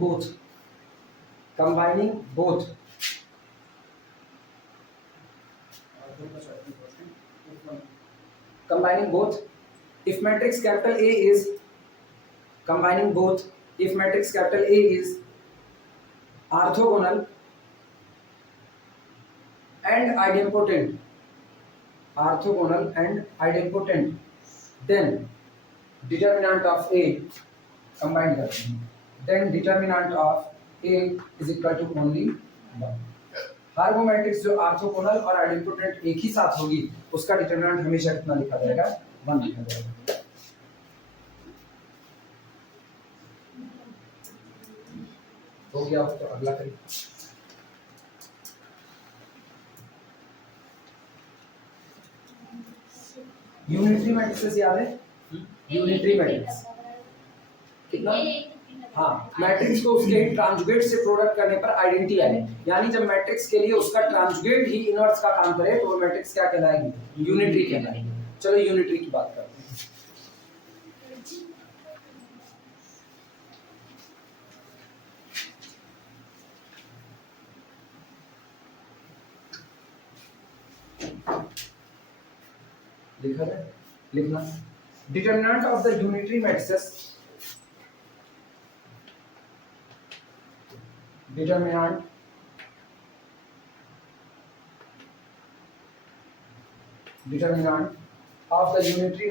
both if matrix capital A is orthogonal and idempotent then determinant of A combined करते हैं then determinant of A is equal to only 1 हर वो मैट्रिक्स जो ऑर्थोगोनल और आइडेंटिपोटेंट एक ही साथ होगी उसका डिटरमिनेंट हमेशा कितना लिखा जाएगा 1 लिखा जाएगा। हो गया तो अगला करिए यूनिटरी मैट्रिक्स याद है यूनिटरी मैट्रिक्स कितना हाँ मैट्रिक्स को उसके ट्रांजुगेट से प्रोडक्ट करने पर आइडेंटिटी आए यानी जब मैट्रिक्स के लिए उसका ट्रांजुगेट ही इनवर्स का काम करे तो वो मैट्रिक्स क्या कहलाएगी यूनिटरी कहलाएगी। चलो यूनिटरी की बात करते हैं लिखा है लिखना determinant of the unitary matrix determinant of the unitary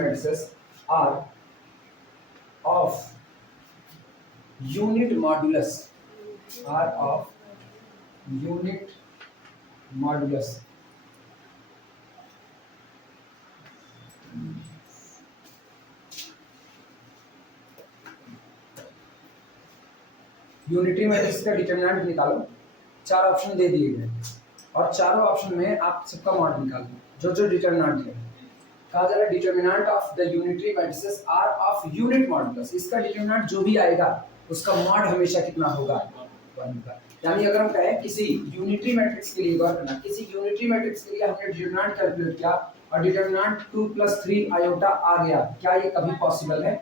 matrices are of unit modulus unitary matrix का डिटरमिनेंट निकालो। 4 ऑप्शन दे दिए गए और चारों ऑप्शन में आप सबका मॉड निकालो, जो जो डिटरमिनेंट है। कहा जा रहा है determinant of the unitary matrices are of unit modulus. इसका डिटरमिनेंट जो भी आएगा उसका मॉड हमेशा कितना होगा, 1 का। यानी अगर हम कहें किसी यूनिटरी मैट्रिक्स के लिए, गौर करना, किसी यूनिटरी मैट्रिक्स के लिए हमने डिटरमिनेंट कैलकुलेट किया और डिटरमिनेंट 2 + 3 आयोटा आ गया, क्या ये कभी पॉसिबल है?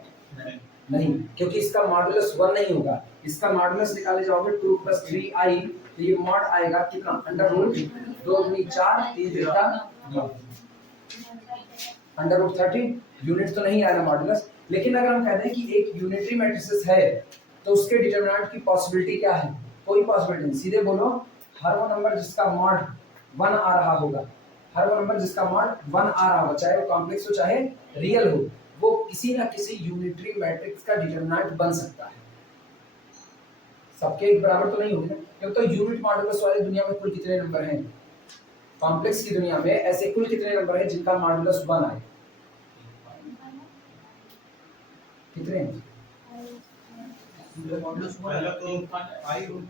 नहीं, क्योंकि इसका मॉडुलस 1 नहीं होगा। इसका मॉडुलस निकाले जाओगे 2 + 3 आई, तो ये मॉड आएगा कितना, under root 2 × 4 3 × 9 under root 30। Unit तो नहीं आएगा मॉडुलस, लेकिन अगर हम कहते हैं कि एक यूनिटरी मैट्रिसेस है तो उसके डिटरमिनेंट की पॉसिबिलिटी क्या है? कोई पॉसिबिलिटी नहीं। सीधे बोलो हर वो नंबर जिसका मॉड 1 आ रहा होगा, हर वो नंबर जिसका मॉड 1 आ रहा होगा, चाहे वो कॉम्प्लेक्स हो चाहे रियल हो, वो किसी ना किसी यूनिटरी मैट्रिक्स का डिटरमिनेंट बन सकता है। सबके एक बराबर तो नहीं होंगे, क्योंकि तो यूनिट मॉडुलस वाली दुनिया में कुल कितने नंबर हैं? कॉम्प्लेक्स की दुनिया में ऐसे कुल कितने नंबर हैं जिनका मॉडुलस 1 आए? कितने? पहला तो आई रूट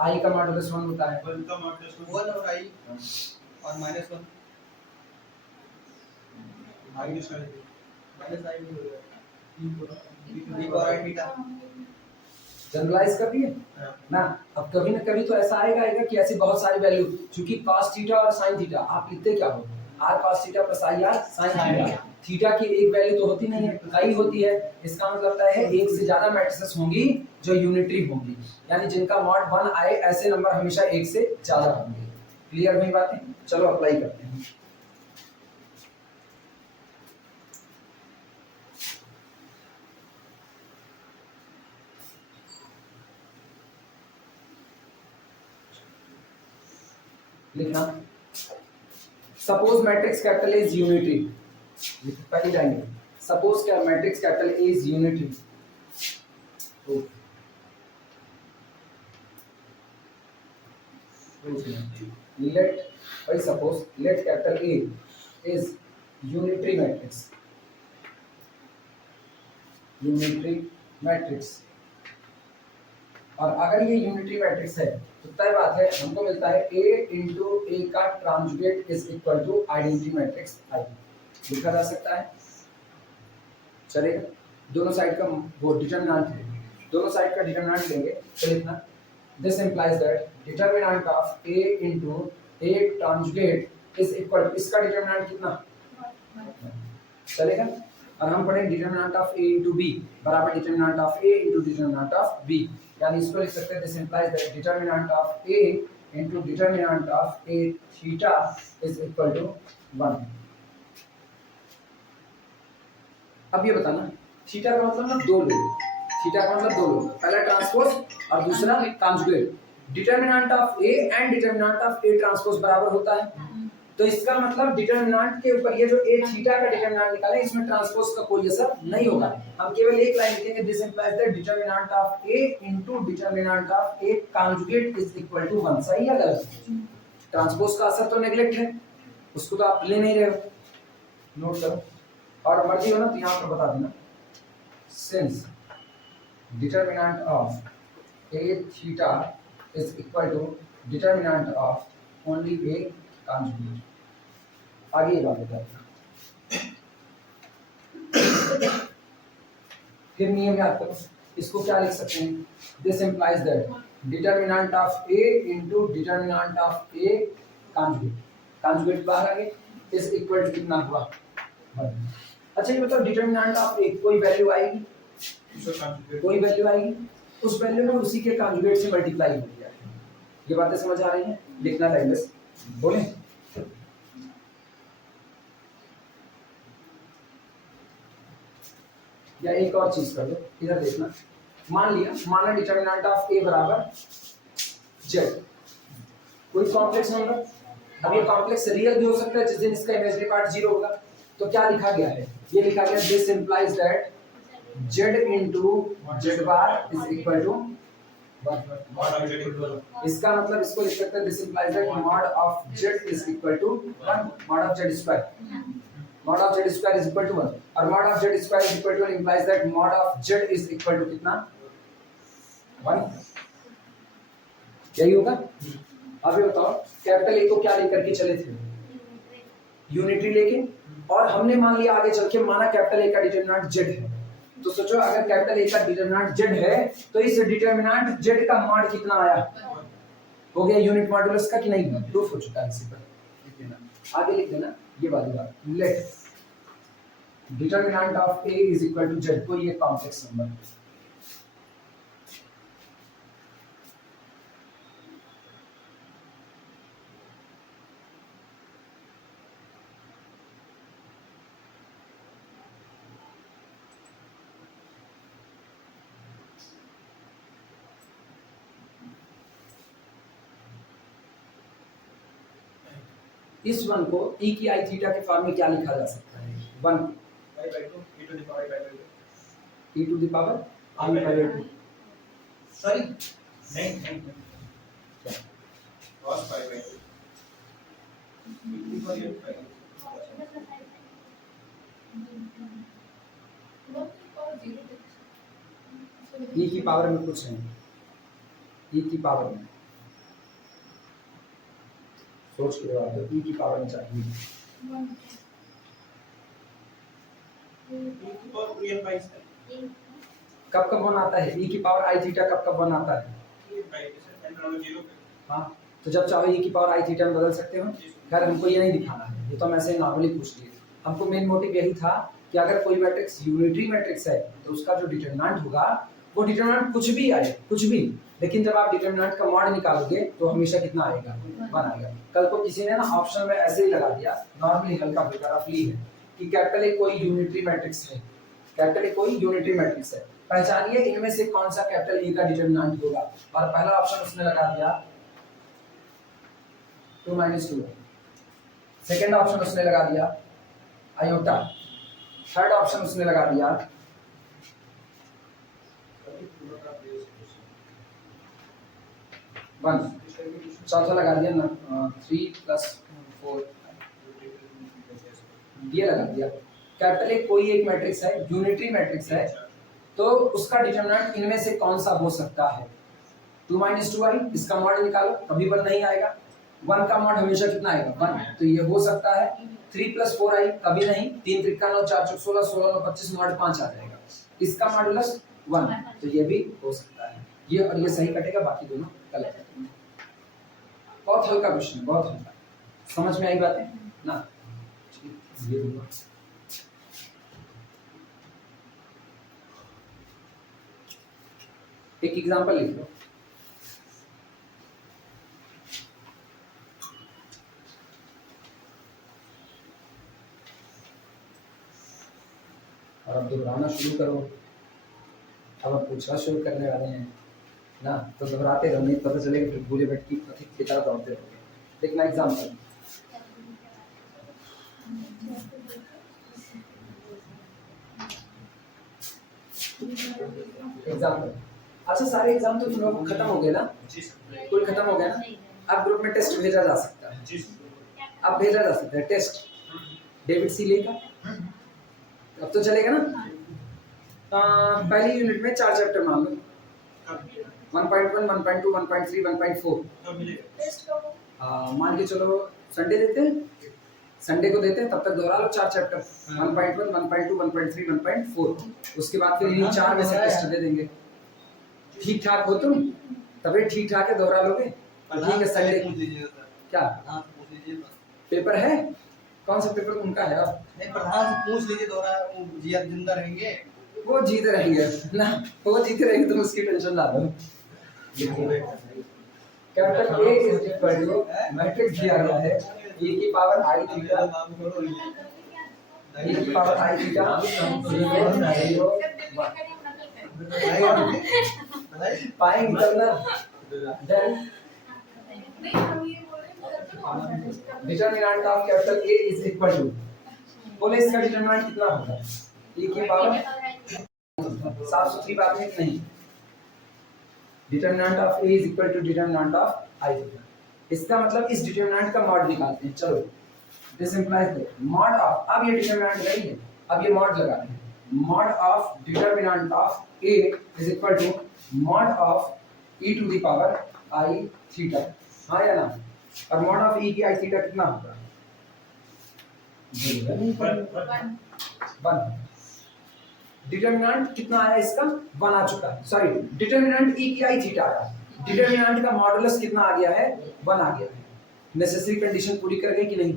आई का मॉडुलस 1 होता है। 1 का मॉडुलस 1 और आई और -1 माइनस आई नहीं होगा, बी और आई थीटा जनरलाइज कर दिए ना। अब कभी ना कभी तो ऐसा आएगा कि ऐसी बहुत सारी वैल्यू, क्योंकि cos थीटा और sin थीटा आप लिखते क्या हो, r cos theta + i r sin theta. Theta की एक वैल्यू तो होती नहीं है, कई होती है। इसका मतलब है एक से ज्यादा मैट्रिसेस होंगी जो यूनिटरी होंगी, यानी जिनका मॉड 1 आए, ऐसे नंबर हमेशा एक से ज्यादा होंगे। क्लियर हुई बातें? चलो अप्लाई करते हैं। लिखना, suppose matrix capital is unitary. पहली लाइन, सपोज क्या matrix capital is unitary. Let भाई suppose let capital A is unitary matrix, unitary matrix. और अगर ये यूनिटरी मैट्रिक्स है तो तय बात है हमको मिलता है A × A का transjugate is equal to identity matrix I। लिखा जा सकता है, चलेगा। दोनों साइड का वो डिटरमिनेंट है, दोनों साइड का डिटरमिनेंट लेंगे तो लिखना this implies that determinant of A × A transjugate is equal to, इसका डिटरमिनेंट कितना चलेगा। और हम पढ़ेंगे डिटरमिनेंट ऑफ A × B बराबर determinant of A × determinant of B, यानी इसको लिख सकते हैं this implies that determinant of A × determinant of A theta is equal to 1। अब ये बताना थीटा का मतलब ना दो लोग, थीटा का मतलब दो लोग, पहला ट्रांसपोज और दूसरा conjugate. Determinant of A and determinant of A transpose बराबर होता है, तो इसका मतलब डिटरमिनेंट के ऊपर ये जो A थीटा का डिटरमिनेंट निकाले इसमें ट्रांसपोज का कोई असर नहीं होगा। हम केवल एक लाइन लिखेंगे this implies that determinant of A × determinant of A conjugate is equal to 1। सही है गलत? ट्रांसपोज का असर तो नेगलेक्ट है, उसको तो आप ले नहीं रहे हो, नोट करो। और मर्जी हो ना तो यहाँ पर बता देना since determinant of A theta is equal to determinant of only A conjugate. आगे ये बात बताएगा, फिर नियम याद करो। इसको क्या लिख सकते हैं, this implies that determinant of A × determinant of A conjugate, conjugate बाहर आ गए, इज इक्वल टू कितना हुआ 1। अच्छा ये बताओ डिटरमिनेंट ऑफ A कोई वैल्यू आएगी, कोई वैल्यू आएगी, उस वैल्यू में उसी के कॉन्जुगेट से मल्टीप्लाई हो गया। ये बातें समझ आ रही हैं? लिखना है बस, बोले या एक और चीज कर दो, इधर देखना। मान लिया, माना डिटरमिनेंट ऑफ A बराबर Z, कोई कॉम्प्लेक्स नंबर। अब ये कॉम्प्लेक्स रियल भी हो सकता है जिस दिन इसका इमेजिनरी पार्ट 0 होगा। तो क्या लिखा गया है, ये लिखा गया this implies that Z × Z bar is equal to 1। इसका मतलब इसको लिख सकते हैं this implies that mod of Z is equal to 1, mod of Z square, mod of Z square is equal to 1। और mod of Z square is equal to implies that mod of Z is equal to कितना 1 यही होगा। अब ये बताओ capital A को क्या लेकर के चले थे, यूनिटरी लेके, और हमने मान लिया आगे चल के माना कैपिटल ए का डिटरमिनेंट z है। तो सोचो अगर कैपिटल ए का डिटरमिनेंट z है तो इस डिटरमिनेंट z का मॉड कितना आया, हो गया यूनिट मॉडुलस का कि नहीं, प्रूफ हो चुका है। इसी पर लिख देना, आगे लिख देना ये वाली बात, let determinant of a is equal to z, कोई एक कॉम्प्लेक्स नंबर। इस वन को e की i थीटा के फॉर्म में क्या लिखा जा सकता है, 1 e to the power e to the power i by 2, sorry नहीं cos pi by 2 e की पावर में कुछ नहीं, e की पावर में सोच के जवाब दो, e की पावर में चाहिए कब कब 1 आता है, e की पावर i थीटा कब कब 1 आता है, हाँ तो जब चाहो e की पावर i थीटा में बदल सकते हो। खैर हमको ये नहीं दिखाना है, ये तो हम ऐसे नॉर्मली पूछ लिए। हमको मेन मोटिव यही था कि अगर कोई मैट्रिक्स यूनिटरी मैट्रिक्स है तो उसका जो डिटरमिनेंट होगा वो डिटरमिनेंट कुछ भी आए, कुछ भी, लेकिन जब आप डिटरमिनेंट का मॉड निकालोगे तो हमेशा कितना आएगा, 1 आएगा। कल को किसी ने ना ऑप्शन में ऐसे ही लगा दिया, नॉर्मली हल्का फुल्का रफली है कि कैपिटल ए कोई यूनिटरी मैट्रिक्स है, कैपिटल ए कोई यूनिटरी मैट्रिक्स है, पहचानिए इनमें से कौन सा कैपिटल ए का डिटरमिनेंट होगा, और पहला ऑप्शन उसने लगा दिया 2 - 2, सेकंड ऑप्शन उसने लगा दिया आयोटा, थर्ड ऑप्शन उसने लगा दिया 1, चौथा लगा दिया 3 + 4, ये लगा दिया। कैपिटल ए कोई एक मैट्रिक्स है, यूनिटरी मैट्रिक्स है, तो उसका डिटरमिनेंट इनमें से कौन सा हो सकता है, 2 - 2i, इसका मॉड निकालो, कभी 1 नहीं आएगा, 1 का मॉड हमेशा कितना आएगा, 1, तो ये हो सकता है। 3 + 4i कभी नहीं, 3 × 3 = 9, 4 × 16, 16 × 25, मॉड 5 आ जाएगा, इसका मॉडुलस 1, तो ये भी हो सकता है। ये और ये सही कटेगा, बाकी दोनों गलत है। बहुत हल्का क्वेश्चन, बहुत हल्का, समझ में आई बातें ना। ये दूंगा एक एग्जांपल लिख लो, और अब दोहराना शुरू करो। अब हम पूछना शुरू करने वाले हैं ना, तो दोहराते रहो, नहीं पता चलेगा फिर भूले भटकी पथिक की तरह दौड़ते रहोगे। देखना एग्जांपल, एग्जांपल, अच्छा सारे एग्जाम तो तुम लोग खत्म हो गए ना, कुल खत्म हो गया ना। अब ग्रुप में टेस्ट भेजा जा सकता है, अब भेजा जा सकता है टेस्ट डेविड सी ले का, अब तो चलेगा ना। पहली यूनिट में 4 चैप्टर मान लो, 1.1, 1.2, 1.3, 1.4, मान के चलो संडे देते हैं, संडे को देते हैं, तब तक दोहरा लो 4 चैप्टर, 1.1, 1.2, 1.3, 1.4, उसके बाद फिर इन 4 में से टेस्ट दे देंगे। ठीक ठाक हो तुम, तभी ठीक ठाक है, दोहरा लोगे, ठीक है। संडे क्या पेपर है, कौन सा पेपर उनका है, अब नहीं प्रधान से पूछ लीजिए, दोहरा जिया जिंदा रहेंगे, वो जीते रहेंगे ना, वो जीते रहेंगे, तुम उसकी टेंशन ना लो। Capital A is equal to matrix दिया गया है e की पावर i थीटा, e की पावर i थीटा 0 पाएंगे तब ना। Then determinant of capital A is equal to, बोले इसका डिटरमिनेंट कितना होगा, e की पावर, साफ सुथरी बात है कि नहीं। Determinant of a is equal to determinant of i theta, इसका मतलब इस डिटरमिनेंट का मॉड निकालते हैं। चलो this implies that mod of, अब ये डिटरमिनेंट नहीं है, अब ये मॉड लगा रहे हैं, mod of determinant of A is equal to mod of e to the power I theta, हाँ या ना? और mod of e की I theta कितना होगा? 1। डिटर्मिनेंट कितना आया इसका? 1 आ चुका है। सॉरी, डिटर्मिनेंट e की I थीटा आया, डिटर्मिनेंट का मॉडुलस कितना आ गया है? 1 आ गया है। नेसेसरी कंडीशन पूरी कर गए कि नहीं?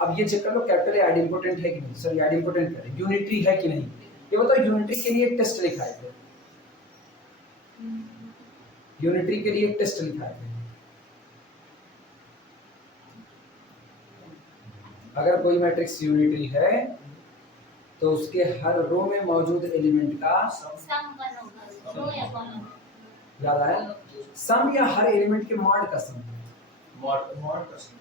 अब ये चेक कर लो कैपिटल ए आइडेंटिपोटेंट है कि नहीं, सॉरी आइडेंटिपोटेंट है, यूनिटरी है कि नहीं। ये बताओ यूनिटरी के लिए एक टेस्ट लिखा है, यूनिटरी के लिए एक टेस्ट लिखा है। अगर कोई मैट्रिक्स यूनिटरी है तो उसके हर रो में मौजूद एलिमेंट का सम करना होगा, रो या कॉलम। याद आया? सम या हर एलिमेंट के मॉड का सम, मॉड का सम।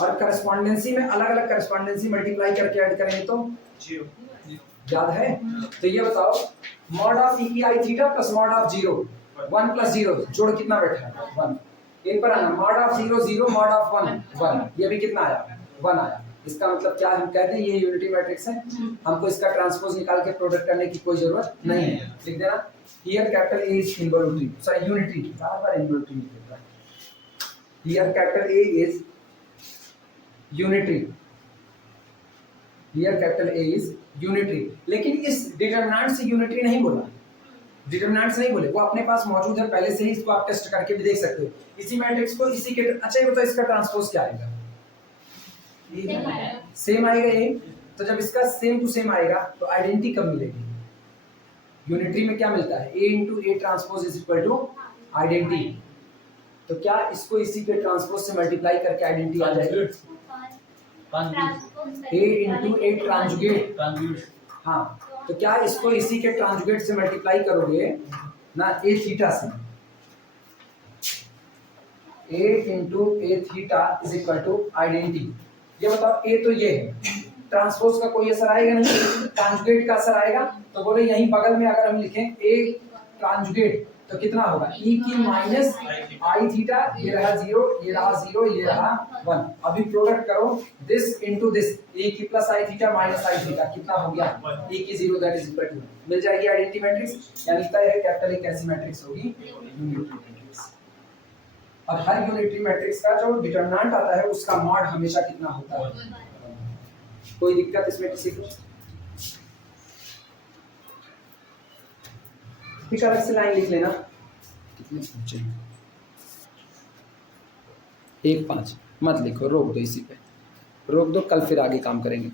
और करस्पॉन्डेंसी में अलग अलग करस्पॉन्डेंसी मल्टीप्लाई करके ऐड करेंगे तो 0। याद है? तो ये बताओ मॉड ऑफ e की I theta plus mod of 0, 1 plus 0 जोड़ कितना बैठा है? 1। इन पर आना मॉड ऑफ 0 0, मॉड ऑफ 1 1, ये भी कितना आया? 1 आया। इसका मतलब क्या हम कहते हैं ये यूनिटी मैट्रिक्स है, हमको इसका ट्रांसपोज निकाल के प्रोडक्ट करने की कोई जरूरत नहीं है। लिख देना here capital A is involutory, sorry unitary, बार-बार इनवॉल्यूटरी लिख देता है। Here capital A is unitary, here capital A is unitary. लेकिन इस डिटरमिनेंट से यूनिटरी नहीं बोला, डिटरमिनेंट से नहीं बोले, वो अपने पास मौजूद है पहले से ही, इसको आप टेस्ट करके भी देख सकते हो। इसी मैट्रिक्स को इसी के, अच्छा ये बताओ इसका ट्रांसपोज क्या आएगा? सेम आएगा ये। तो जब इसका सेम टू सेम आएगा तो आइडेंटिटी कब मिलेगी? यूनिटरी में क्या मिलता है? a into A transpose is equal to identity. तो क्या इसको इसी के ट्रांसपोज से मल्टीप्लाई करके आइडेंटिटी आ जाएगी? a इंटू ए ट्रांजुगेट, हाँ। तो क्या इसको इसी के ट्रांजुगेट से मल्टीप्लाई करोगे ना a थीटा से, a into A theta is equal to identity. ये बताओ a तो ये है, ट्रांसपोज का कोई असर आएगा नहीं, ट्रांजुगेट का असर आएगा। तो बोले यहीं बगल में अगर हम लिखें a ट्रांजुगेट तो कितना होगा? e की माइनस I थीटा, ये रहा 0, ये रहा 0, ये रहा 1। अभी प्रोडक्ट करो दिस इनटू दिस, a की plus I theta minus I theta कितना हो गया? e की 0 दैट इज इक्वल टू, मिल जाएगी आइडेंटिटी मैट्रिक्स। यानी तय है कैपिटल ए कैसी मैट्रिक्स होगी? Unitary matrix. और हर यूनिटरी मैट्रिक्स का जो डिटरमिनेंट आता है उसका मॉड हमेशा कितना होता है? कोई दिक्कत इसमें किसी को? ठीक, अलग से लाइन लिख लेना। कितने सोचे 1 5 मत लिखो, रोक दो, इसी पे रोक दो, कल फिर आगे काम करेंगे।